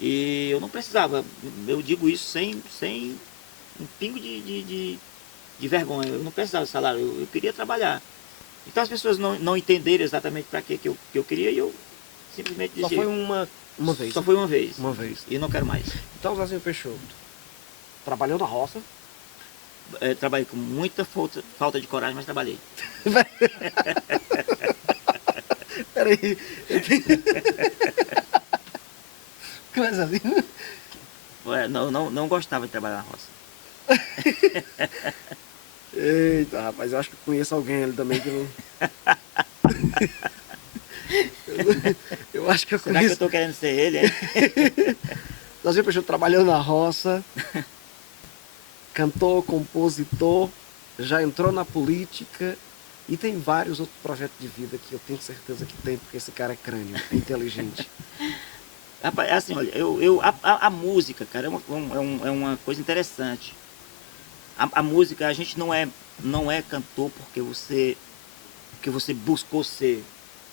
e eu não precisava, eu digo isso sem um pingo de vergonha, eu não precisava de salário, eu queria trabalhar. Então as pessoas não entenderam exatamente para que eu queria e eu simplesmente Só disse, foi uma vez. só foi uma vez. Uma vez. E não quero mais. Então, Zezinho Peixoto trabalhou na roça. Trabalhei com muita falta de coragem, mas trabalhei. Peraí. Mas assim. Não gostava de trabalhar na roça. Eita, rapaz, eu acho que conheço alguém ali também que não. Eu acho que eu Será que eu conheço. tô querendo ser ele, hein? Zezinho Peixoto trabalhou na roça, cantor, compositor, já entrou na política e tem vários outros projetos de vida que eu tenho certeza que tem, porque esse cara é crânio, é inteligente. Rapaz, é assim, olha, a música, cara, é uma coisa interessante. A música, a gente não é cantor porque você buscou ser.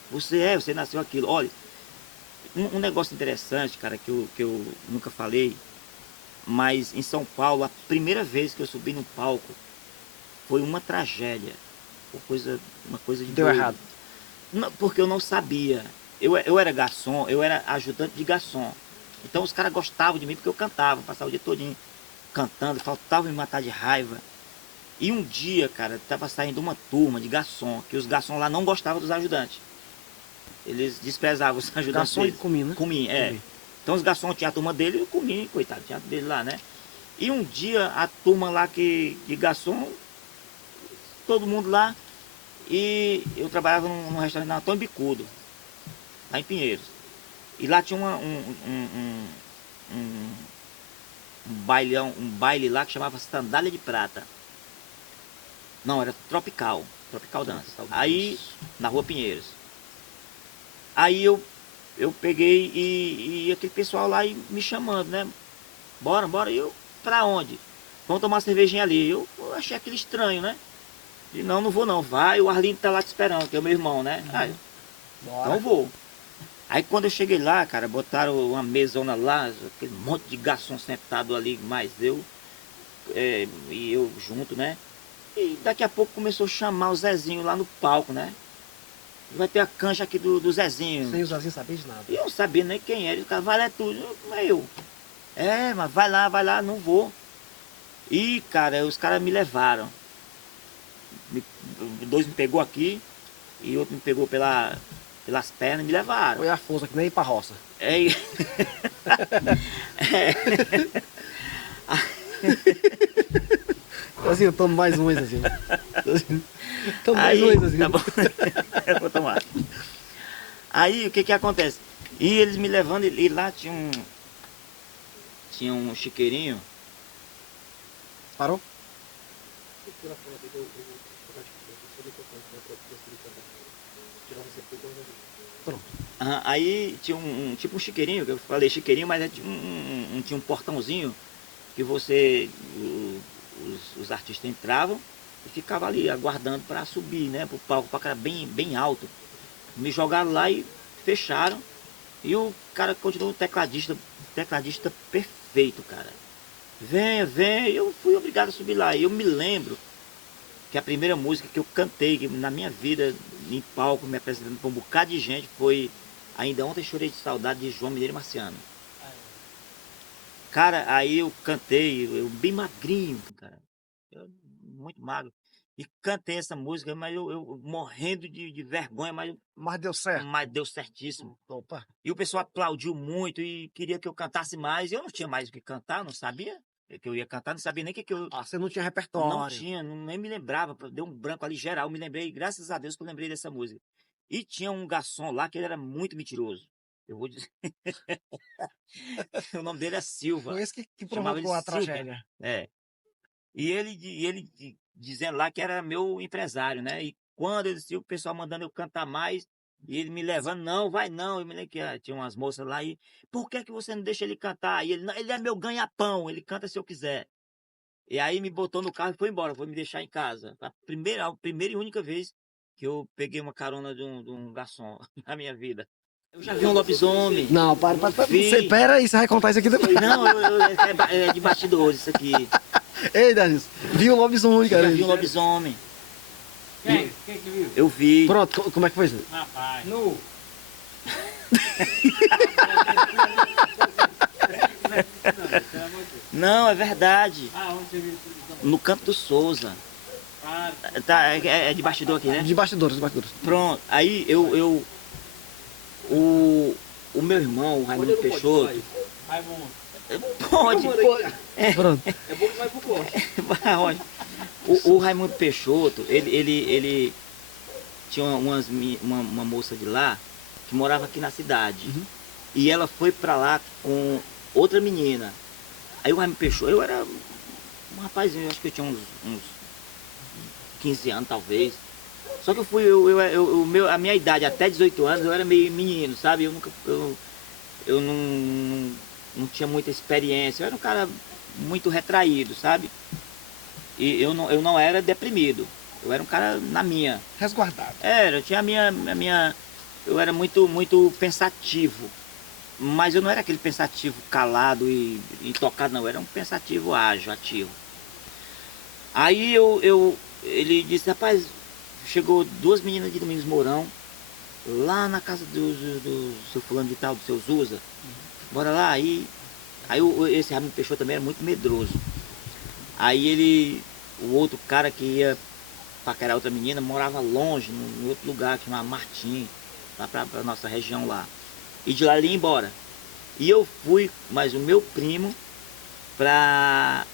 Você nasceu aquilo. Olha, um negócio interessante, cara, que eu nunca falei, mas em São Paulo, a primeira vez que eu subi no palco foi uma tragédia. Uma coisa de Deu doido. errado. Não, porque eu não sabia. Eu era garçom, eu era ajudante de garçom. Então os caras gostavam de mim porque eu cantava, passava o dia todinho cantando, faltava me matar de raiva. E um dia, cara, tava saindo uma turma de garçom, que os garçons lá não gostavam dos ajudantes. Eles desprezavam os ajudantes Garçom e deles. comim, né? Comim, é. Comim. Então os garçons tinham a turma dele e o comim, coitado, tinha a dele lá, né? E um dia a turma lá de garçom, todo mundo lá, e eu trabalhava num restaurante na Antônio Bicudo, lá em Pinheiros. E lá tinha um baile lá que chamava Sandália de Prata. Não, era Tropical Dance. Aí, na Rua Pinheiros. Aí eu peguei e aquele pessoal lá me chamando, né? Bora. E eu, pra onde? Vamos tomar uma cervejinha ali. Eu achei aquilo estranho, né? E não vou não. Vai, o Arlindo tá lá te esperando, que é o meu irmão, né? Aí, então vou. Aí quando eu cheguei lá, cara, botaram uma mesona lá, aquele monte de garçom sentado ali, mais e eu junto, né? E daqui a pouco começou a chamar o Zezinho lá no palco, né? Vai ter a cancha aqui do Zezinho. Sem o Zezinho saber de nada. E eu não sabia nem quem era. O cara, vai lá tudo. Como é eu? Mas vai lá, não vou. E, cara, os caras me levaram. Dois me pegou aqui e outro me pegou pelas pernas e me levaram. Foi a força que nem ir pra roça. É. Zezinho, toma mais um, Zezinho. Toma mais Aí, um, Zezinho. tá bom. Eu vou tomar. Aí, o que acontece? E eles me levando, e lá tinha um chiqueirinho. Parou? Pronto. Aí tinha tipo um chiqueirinho, que eu falei chiqueirinho, mas tinha um portãozinho que os artistas entravam e ficavam ali aguardando para subir, né, pro palco, para cara bem alto. Me jogaram lá e fecharam. E o cara continuou tecladista perfeito, cara. Venha, eu fui obrigado a subir lá. E eu me lembro que a primeira música que eu cantei que na minha vida, em palco, me apresentando para um bocado de gente, foi Ainda Ontem Chorei de Saudade, de João Mineiro e Marciano. Cara, aí eu cantei, eu bem magrinho, cara, muito magro. E cantei essa música, mas eu morrendo de vergonha, Mas deu certo. mas deu certíssimo. Opa. E o pessoal aplaudiu muito e queria que eu cantasse mais. Eu não tinha mais o que cantar, não sabia que eu ia cantar, não sabia nem o que eu... Ah, você não tinha Não repertório. tinha, nem me lembrava, deu um branco ali geral, me lembrei, graças a Deus que eu lembrei dessa música. E tinha um garçom lá que ele era muito mentiroso. Eu vou dizer, o nome dele é Silva. Foi esse que Chamava ele provocou a Silva. tragédia. É. E ele dizendo lá que era meu empresário, né? E quando ele disse, o pessoal mandando eu cantar mais, e ele me levando, não, vai não. Eu me lembro que tinha umas moças lá e, por que você não deixa ele cantar? E ele, não, ele é meu ganha-pão, ele canta se eu quiser. E aí me botou no carro e foi embora, foi me deixar em casa. A primeira e única vez que eu peguei uma carona de um garçom na minha vida. Eu já vi um lobisomem. Não, para. Vi. Pera aí, você vai contar isso aqui depois. Não, é de bastidores isso aqui. Ei, Danis, viu um lobisomem, Eu cara. já vi um lobisomem. Quem que viu? Eu vi. Pronto, como é que foi isso? Rapaz. Nu. Não, é verdade. Ah, onde você viu? No Canto do Souza. Para. Tá, é de bastidor aqui, né? De bastidores, de bastidores. Pronto. Aí o meu irmão, o Raimundo Peixoto. Raimundo. Pode. Pronto. É bom que vai pro corte. Vai, olha. O Raimundo Peixoto, ele tinha uma moça de lá que morava aqui na cidade. Uhum. E ela foi pra lá com outra menina. Aí o Raimundo Peixoto, eu era um rapazinho, acho que eu tinha uns 15 anos talvez. Só que eu fui, a minha idade até 18 anos eu era meio menino, sabe? Eu não tinha muita experiência, eu era um cara muito retraído, sabe? E eu não era deprimido, eu era um cara na minha. Resguardado. Eu tinha a minha, eu era muito pensativo, mas eu não era aquele pensativo calado e intocado, não, eu era um pensativo ágil, ativo. Aí ele disse, rapaz, chegou duas meninas de Domingos Mourão, lá na casa do seu fulano de tal, do seu Zusa, bora lá. Aí esse Raimundo Peixoto também era muito medroso. Aí o outro cara que ia paquerar outra menina, morava longe, em outro lugar, que chamava Martim, lá pra nossa região lá. E de lá ele ia embora. E eu fui, mas o meu primo, pra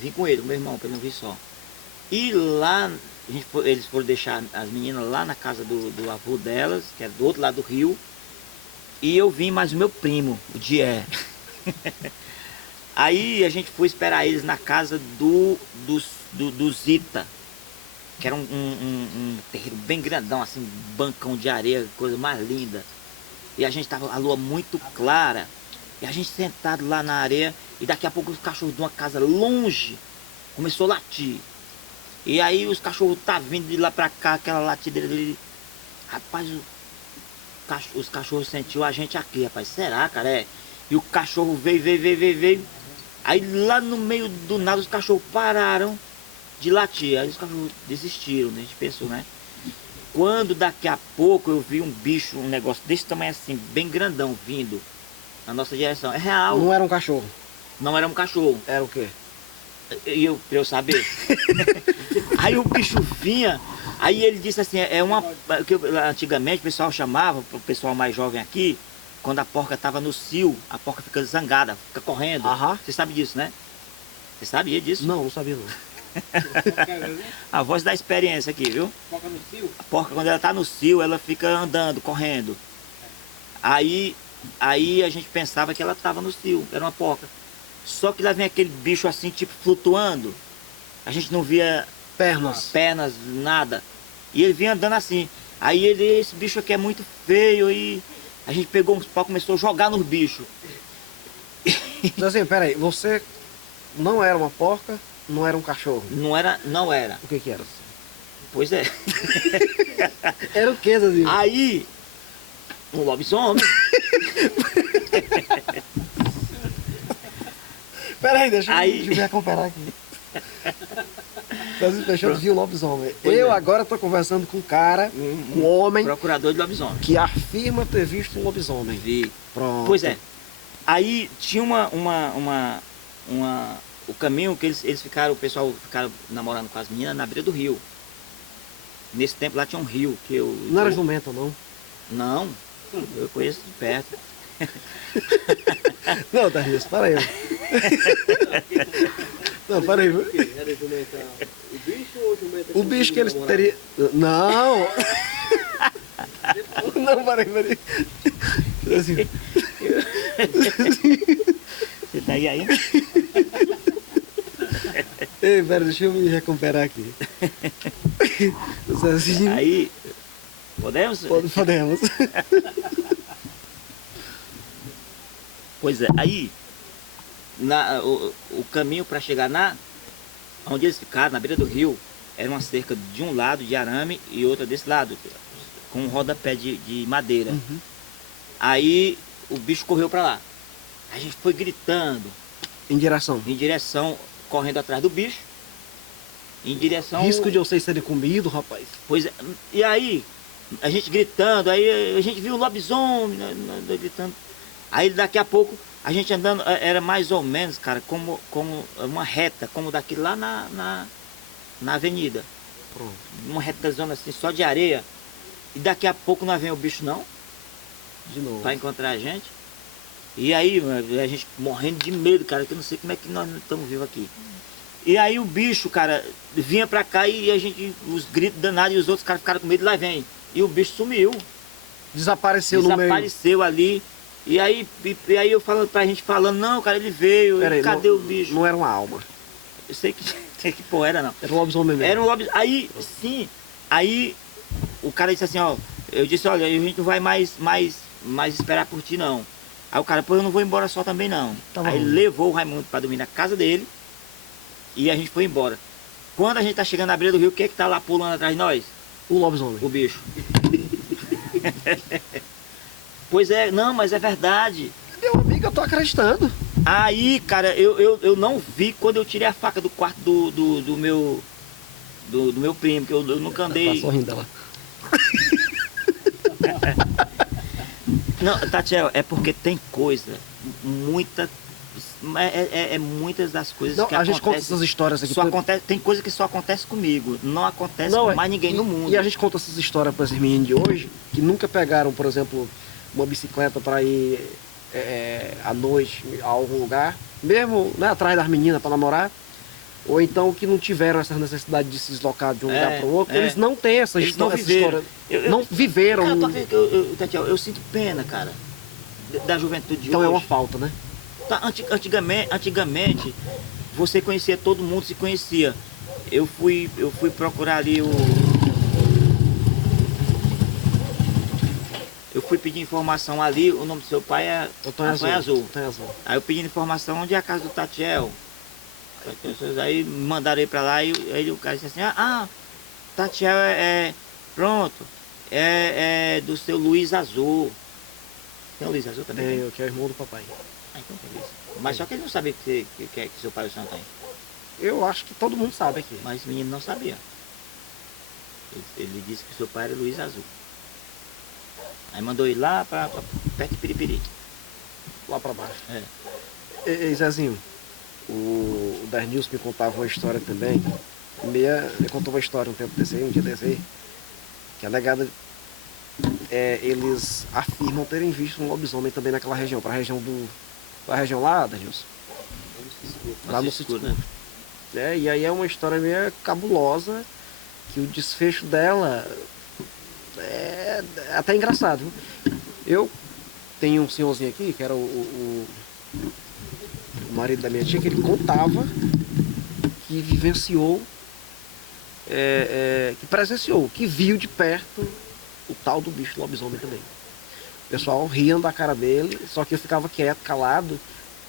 vir com ele, o meu irmão, pra ele não vir só. E lá, eles foram deixar as meninas lá na casa do avô delas, que era do outro lado do rio. E eu vim mais o meu primo, o Dié. Aí a gente foi esperar eles na casa do Zita, que era um terreiro bem grandão, assim, bancão de areia, coisa mais linda. E a gente tava a lua muito clara, e a gente sentado lá na areia, e daqui a pouco os cachorros de uma casa longe começou a latir. E aí os cachorros tá vindo de lá pra cá, aquela latideira dele. Rapaz, os cachorros sentiu a gente aqui, rapaz. Será, cara? E o cachorro veio. Aí lá no meio do nada os cachorros pararam de latir. Aí os cachorros desistiram, né? A gente pensou, né? Quando daqui a pouco eu vi um bicho, um negócio desse tamanho assim, bem grandão, vindo na nossa direção. É real. Não era um cachorro. Não era um cachorro. Era o quê? E pra eu saber. Aí o bicho vinha, aí ele disse assim, que antigamente o pessoal chamava, o pessoal mais jovem aqui, quando a porca estava no cio, a porca fica zangada, fica correndo. Aham. Você sabe disso, né? Você sabia disso? Não sabia não. A voz da experiência aqui, viu? Foca no cio. A porca, quando ela tá no cio, ela fica andando, correndo. Aí a gente pensava que ela estava no cio, era uma porca. Só que lá vem aquele bicho assim, tipo, flutuando. A gente não via pernas, nada. E ele vinha andando assim. Aí esse bicho aqui é muito feio, e a gente pegou uns pau e começou a jogar nos bichos. Então assim, peraí, você não era uma porca, não era um cachorro. Não era. O que era? Pois é. Era o que, Zezinho? Aí, um lobisomem. Peraí, deixa Aí- eu me recuperar aqui. Brasil Peixoto viu o lobisomem. Pois Eu é. agora tô conversando com um cara, um homem, Procurador de lobisomem. que afirma ter visto um lobisomem. Vi. Pronto. Pois é. Aí tinha o caminho que eles ficaram, o pessoal ficaram namorando com as meninas na beira do rio. Nesse tempo lá tinha um rio que eu... Não era jumenta, não. Não, eu conheço de perto. Não, Darius, para aí. Não, para aí. Era jumenta o bicho ou jumenta O bicho que eles teriam... Não! Não, para aí. Assim, Você tá aí ainda? ei, pera, deixa eu me recuperar aqui. Assim, Aí, podemos? podemos. Pois é, aí o caminho para chegar onde eles ficaram, na beira do rio, era uma cerca de um lado de arame e outra desse lado, com um rodapé de madeira. Uhum. Aí o bicho correu para lá. A gente foi gritando Em direção. em direção, correndo atrás do bicho, em direção... Risco de vocês serem comidos, rapaz. Pois é, e aí, a gente gritando, aí a gente viu o lobisomem, gritando. Aí daqui a pouco, a gente andando, era mais ou menos, cara, como uma reta, como daqui lá na avenida. Pronto. Uma reta zona assim, só de areia. E daqui a pouco não vem o bicho não, De novo. para encontrar a gente. E aí, a gente morrendo de medo, cara, que eu não sei como é que nós não estamos vivos aqui. E aí o bicho, cara, vinha pra cá e a gente, os gritos danados, e os outros caras ficaram com medo, lá vem. E o bicho sumiu. Desapareceu no meio. Desapareceu ali. E aí eu falando pra gente falando, não, cara, ele veio, Pera aí, cadê não, o bicho? Não era uma alma. Eu sei que porra era não. Era um lobisomem mesmo. Era um lobisomem. Aí, sim, aí o cara disse assim, ó, eu disse, olha, a gente não vai mais esperar por ti não. Aí o cara, pô, eu não vou embora só também não. Tá Aí bom. levou o Raimundo pra dormir na casa dele e a gente foi embora. Quando a gente tá chegando na beira do rio, o que é que tá lá pulando atrás de nós? O lobisomem. O bicho. Pois é, não, mas é verdade. Meu amigo, eu tô acreditando. Aí, cara, eu não vi quando eu tirei a faca do quarto do meu primo, que eu nunca Tá andei. sorrindo ela. Não, Tatiel, é porque tem coisa, muitas das coisas Não, que a gente conta acontecem. essas histórias aqui. Só acontece, tem coisa que só acontece comigo, não acontece com mais ninguém no mundo. E a gente conta essas histórias para esses meninos de hoje, que nunca pegaram, por exemplo, uma bicicleta para ir à noite a algum lugar, mesmo, né, atrás das meninas para namorar, ou então que não tiveram essa necessidade de se deslocar de um lugar para o outro, eles não têm essa Eles não essa viveram. história. Não viveram. Cara, Tatiel, eu sinto pena, cara, da juventude de Então hoje. é uma falta, né? Tá, antigamente, você conhecia todo mundo, se conhecia. Eu fui procurar ali eu fui pedir informação ali, o nome do seu pai é Antônio Azul. Antônio Azul. Aí eu pedi informação onde é a casa do Tatiel. Aí me mandaram ir pra lá e aí o cara disse assim, Tatiel pronto, é do seu Luiz Azul. Tem o Luiz Azul também? Tem, que é o irmão do papai. Então tem isso. Mas só que ele não sabia que seu pai é o Santo tem. Eu acho que todo mundo sabe aqui. Mas o menino não sabia. Ele disse que seu pai era Luiz Azul. Aí mandou ir lá pra perto de Piripiri. Lá para baixo. É. E Zezinho, o Das News me contava uma história também. Ele contou uma história um dia desse aí, que a negada, eles afirmam terem visto um lobisomem também naquela região, para a região lá, Das News. Lá no sítio. né? E aí é uma história meio cabulosa, que o desfecho dela é até engraçado. Viu? Eu tenho um senhorzinho aqui, que era o marido da minha tia, que ele contava que vivenciou, que presenciou, que viu de perto o tal do bicho lobisomem também. O pessoal riam da cara dele, só que eu ficava quieto, calado,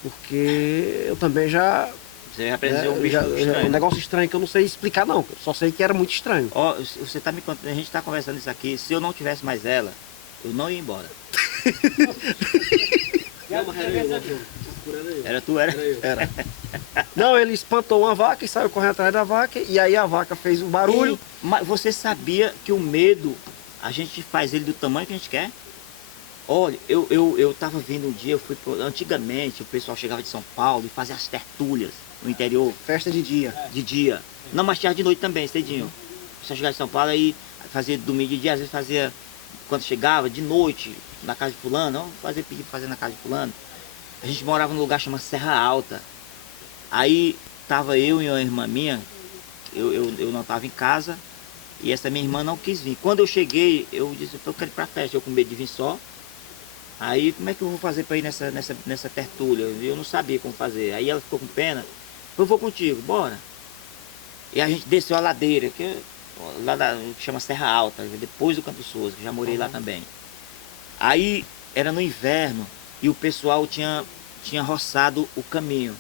porque eu também já... Você já presenciou um bicho estranho. Um negócio estranho que eu não sei explicar não, só sei que era muito estranho. Ó, você tá me contando, a gente tá conversando isso aqui, se eu não tivesse mais ela, eu não ia embora. escuro era eu. Era tu, era? Era eu. Era. Não, ele espantou uma vaca e saiu correndo atrás da vaca. E aí a vaca fez um barulho. Mas você sabia que o medo, a gente faz ele do tamanho que a gente quer? Olha, eu tava vendo um dia, antigamente o pessoal chegava de São Paulo e fazia as tertúlias no interior, Festa de dia. de dia. Não, mas tinha de noite também, cedinho. O pessoal chegava de São Paulo aí fazia domingo de dia, às vezes fazia, quando chegava, de noite, na casa de fulano, vamos fazer pedido pra fazer na casa de fulano. A gente morava num lugar chamado Serra Alta. Aí tava eu e uma irmã minha, eu não estava em casa, e essa minha irmã não quis vir. Quando eu cheguei, eu disse, eu quero ir pra festa, eu com medo de vir só. Aí como é que eu vou fazer para ir nessa tertúlia? Eu não sabia como fazer. Aí ela ficou com pena, eu vou contigo, bora. E a gente desceu a ladeira, que chama Serra Alta, depois do Campo Souza, que já morei lá também. Aí era no inverno e o pessoal tinha roçado o caminho.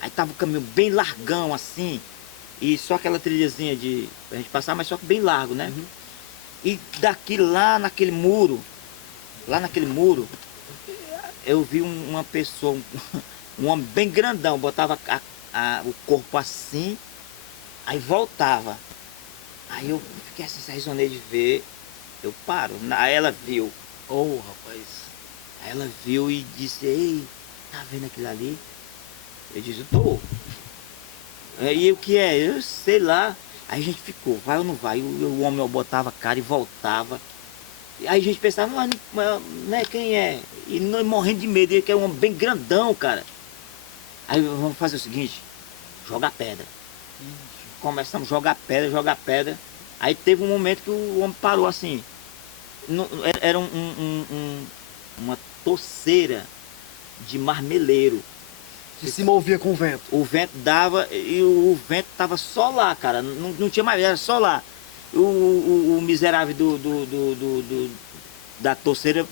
Aí tava o caminho bem largão assim, e só aquela trilhazinha de a gente passar, mas só que bem largo, né? E daqui lá naquele muro, eu vi uma pessoa, um homem bem grandão, botava o corpo assim, aí voltava. Aí eu fiquei assim, sazonei de ver, eu paro. Aí ela viu, Rapaz. aí ela viu e disse, ei, tá vendo aquilo ali? Eu disse, tô. E o que é? Eu sei lá. Aí a gente ficou, vai ou não vai? O homem botava a cara e voltava. Aí a gente pensava, mas né, quem é? E nós morrendo de medo, ele que é um homem bem grandão, cara. Aí vamos fazer o seguinte, jogar pedra. Começamos a jogar pedra. Aí teve um momento que o homem parou assim. Era uma toceira de marmeleiro. Que se movia com o vento. O vento dava e o vento tava só lá, cara. Não tinha mais, era só lá. O miserável da torceira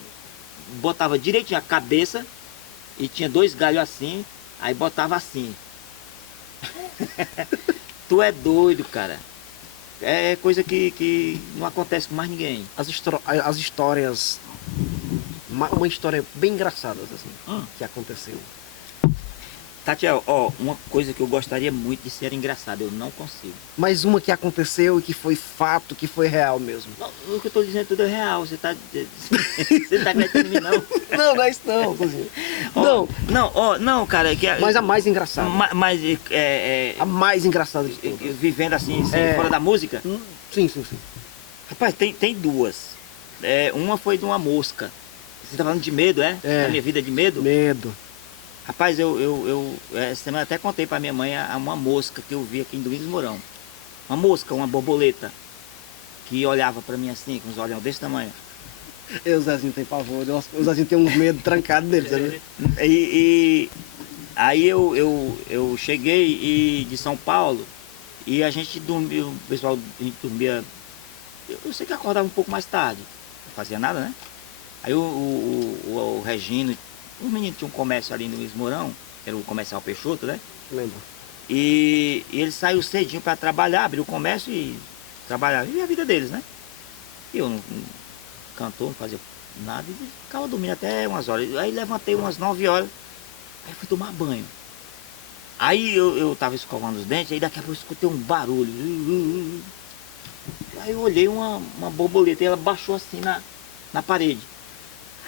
botava direitinho a cabeça e tinha 2 galhos assim, aí botava assim. Tu é doido, cara. É coisa que não acontece com mais ninguém. As histórias. Uma história bem engraçada, assim, que aconteceu. Tatiel, ó, uma coisa que eu gostaria muito de ser engraçado, eu não consigo. Mas uma que aconteceu e que foi fato, que foi real mesmo. Não, o que eu tô dizendo tudo é real, você tá acreditando em mim, não? Não é isso não, Cozinha. Não, cara. Mas a mais engraçada. Mas A mais engraçada de todas. vivendo assim, É. fora da música, Sim. rapaz, tem duas. Uma foi de uma mosca. Você tá falando de medo, é? É. Da minha vida de medo? Medo. Rapaz, essa semana até contei pra minha mãe uma mosca que eu vi aqui em Domingos Mourão. Uma mosca, uma borboleta, que olhava pra mim assim, com os olhão desse tamanho. O Zezinho tem pavor. O Zezinho tem uns medos trancados dele, sabe? E aí eu cheguei de São Paulo e a gente dormia, o pessoal, a gente dormia, eu sei que acordava um pouco mais tarde, não fazia nada, né? Aí o Regino, os meninos tinham um comércio ali no Mourão, era o comercial Peixoto, né? Lembra? E ele saiu cedinho para trabalhar, abriu o comércio e trabalhava, e a vida deles, né? E eu não cantou, não fazia nada, e ficava dormindo até umas horas. Aí levantei umas 9 horas, aí fui tomar banho. Aí eu tava escovando os dentes, aí daqui a pouco eu escutei um barulho. Aí eu olhei uma borboleta e ela baixou assim na parede.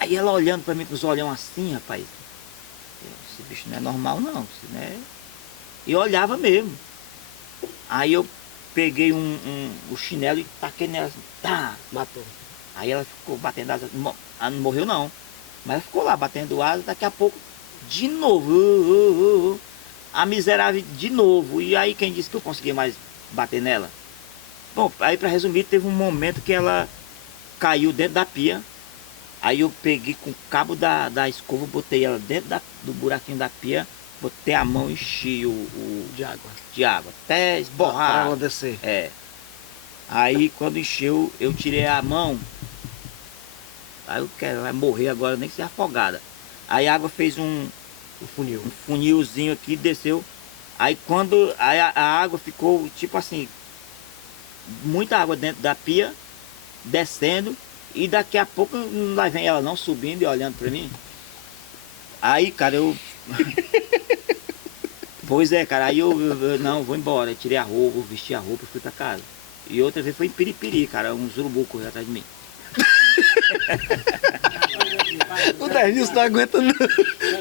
Aí ela olhando pra mim com os olhão assim, rapaz. Esse bicho não é normal não, né? E eu olhava mesmo. Aí eu peguei o chinelo e taquei nela assim, tá, Matou. aí ela ficou batendo asa, ela não morreu não, mas ela ficou lá batendo asa, daqui a pouco, de novo, a miserável de novo, e aí quem disse que eu conseguia mais bater nela? Bom, aí para resumir, teve um momento que ela caiu dentro da pia, aí eu peguei com o cabo da escova, botei ela dentro do buraquinho da pia, botei a mão e enchi de água, até Pra esborrar. ela descer. Aí quando encheu, eu tirei a mão. Aí eu quero, vai morrer agora, nem que seja afogada. Aí a água fez um funil. funilzinho aqui, desceu. Aí quando a água ficou tipo assim, muita água dentro da pia, descendo. E daqui a pouco lá vem ela não subindo e olhando pra mim. Aí, cara, eu Pois é, cara, aí não, vou embora. Eu tirei a roupa, vesti a roupa e fui pra casa. E outra vez foi em Piripiri, cara, um urubu correu atrás de mim. O Denilson não aguenta não.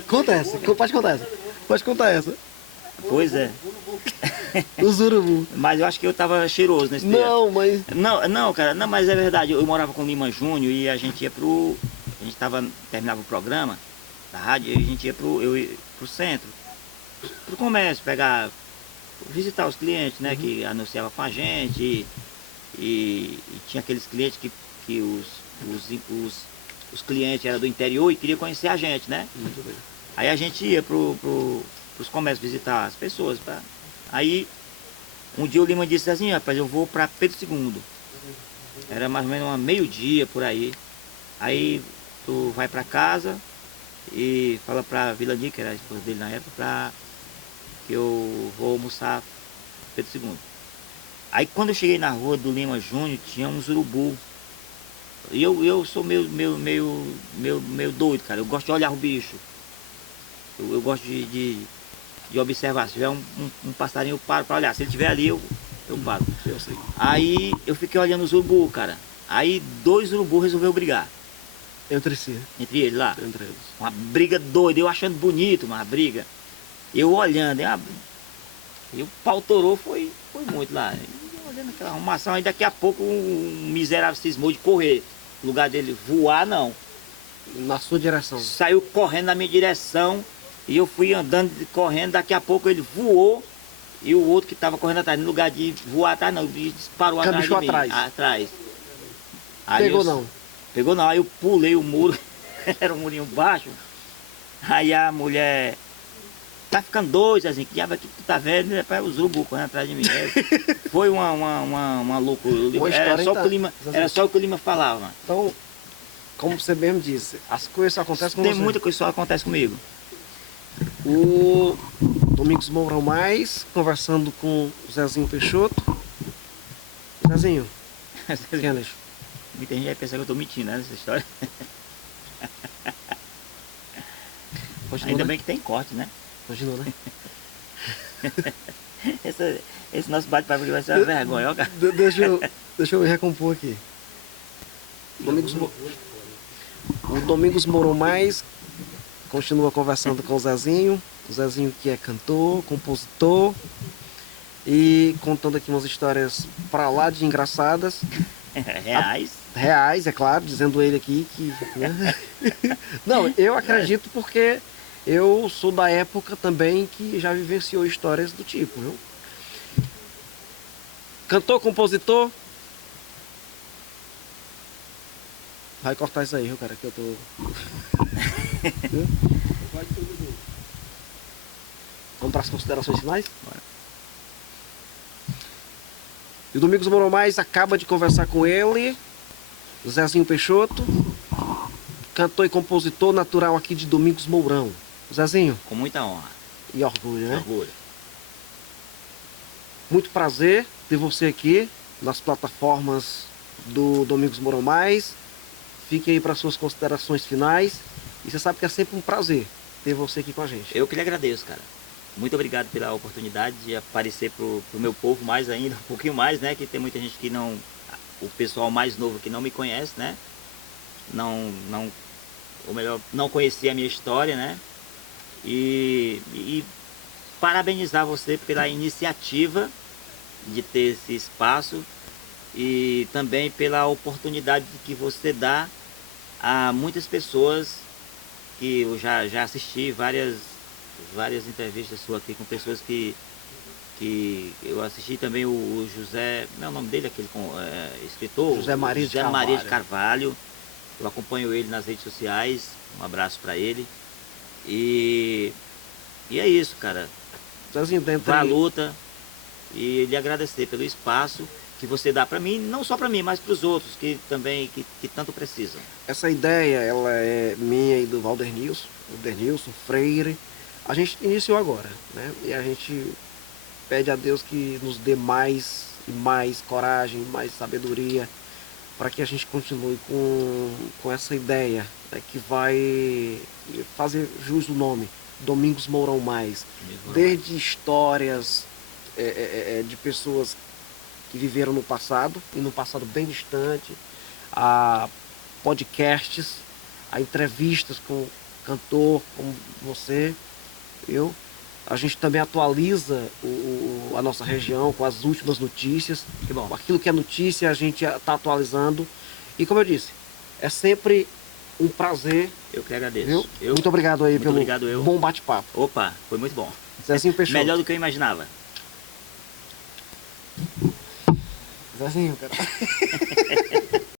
Conta essa, pode contar essa. Pode contar essa. Pois é. Os urubu. Mas eu acho que eu tava cheiroso nesse dia. Não, mas... Não, cara, não, mas é verdade. Eu morava com o Lima Júnior e a gente ia pro... A gente terminava o programa da rádio e a gente ia pro centro, pro comércio, visitar os clientes, né, que anunciavam com a gente e tinha aqueles clientes que os clientes eram do interior e queriam conhecer a gente, né? Muito bem. Aí a gente ia pros comércios visitar as pessoas. Aí um dia o Lima disse assim, rapaz, eu vou para Pedro II. Era mais ou menos uma meio-dia por aí. Aí tu vai para casa e fala pra Vilani, que era a esposa dele na época, que eu vou almoçar Pedro II. Aí quando eu cheguei na rua do Lima Júnior, tinha uns urubu. E eu sou meio doido, cara. Eu gosto de olhar o bicho. Eu gosto de observar. Se tiver um passarinho, eu paro pra olhar. Se ele estiver ali, eu paro. Eu sei. Aí eu fiquei olhando os urubu, cara. Aí 2 urubus resolveram brigar. Entre si. Entre eles lá. Entre eles. Uma briga doida, eu achando bonito uma briga. Eu olhando, e o pau torou, foi muito lá. Eu olhando aquela arrumação, aí daqui a pouco um miserável cismou de correr. No lugar dele voar, não. Na sua direção. Saiu correndo na minha direção e eu fui andando, correndo, daqui a pouco ele voou e o outro que estava correndo atrás, no lugar de voar atrás não, ele disparou atrás de mim. Atrás. Aí Pegou não? Pegou não, aí eu pulei o muro, era um murinho baixo. Aí a mulher, tá ficando doido, assim, que diabo aqui que tu tá vendo, né? Os urubu correndo atrás de mim. Foi uma loucura. Uma história, Era só o que o Lima falava. Então, como você mesmo disse, as coisas só acontecem com Tem você. muita coisa que só acontece comigo. O Domingos Mourão Mais, conversando com o Zezinho Peixoto. Zezinho, quem é lixo? Muita gente vai pensar que eu tô mentindo, né, nessa história. Continua, Ainda né? bem que tem corte, né? Continua, né? Esse nosso bate-papo aqui vai ser uma vergonha, ó, cara. Deixa eu me recompor aqui. O Domingos Mourão Mais continua conversando com o Zezinho que é cantor, compositor e contando aqui umas histórias pra lá de engraçadas. Reais. Reais, é claro, dizendo ele aqui que... né? Não, eu acredito porque eu sou da época também que já vivenciou histórias do tipo, viu? Cantor, compositor. Vai cortar isso aí, viu, cara, que eu tô... Vamos para as considerações finais? Bora. E o Domingos Mourão Mais acaba de conversar com ele, Zezinho Peixoto, cantor e compositor natural aqui de Domingos Mourão. Zezinho, Com muita honra. e orgulho, né? Orgulho. Muito prazer ter você aqui nas plataformas do Domingos Mourão Mais. Fique aí para suas considerações finais. E você sabe que é sempre um prazer ter você aqui com a gente. Eu que lhe agradeço, cara. Muito obrigado pela oportunidade de aparecer pro meu povo mais ainda, um pouquinho mais, né? Que tem muita gente que não... O pessoal mais novo que não me conhece, né? Ou melhor, não conhecia a minha história, né? E parabenizar você pela iniciativa de ter esse espaço e também pela oportunidade que você dá a muitas pessoas que eu já assisti várias entrevistas suas aqui com pessoas que eu assisti também o José, não é o nome dele, aquele escritor? José Maria de Carvalho. Eu acompanho ele nas redes sociais, um abraço para ele. E é isso, cara. Zezinho, dentro Vá à aí, luta e lhe agradecer pelo espaço que você dá para mim, não só para mim, mas para os outros que também que tanto precisam. essa ideia, ela é minha e do Valdenilson Freire. A gente iniciou agora, né? E a gente pede a Deus que nos dê mais e mais coragem, mais sabedoria, para que a gente continue com essa ideia, né, que vai fazer jus o nome Domingos Mourão Mais. Desde histórias de pessoas que viveram no passado, e no passado bem distante, a podcasts, a entrevistas com cantor como você, eu. A gente também atualiza a nossa região com as últimas notícias. Que bom. Aquilo que é notícia a gente está atualizando. E como eu disse, é sempre um prazer. Eu que agradeço. Viu? Muito obrigado aí pelo bom bate-papo. Opa, foi muito bom. Zezinho Peixoto. Melhor do que eu imaginava. Zezinho, cara.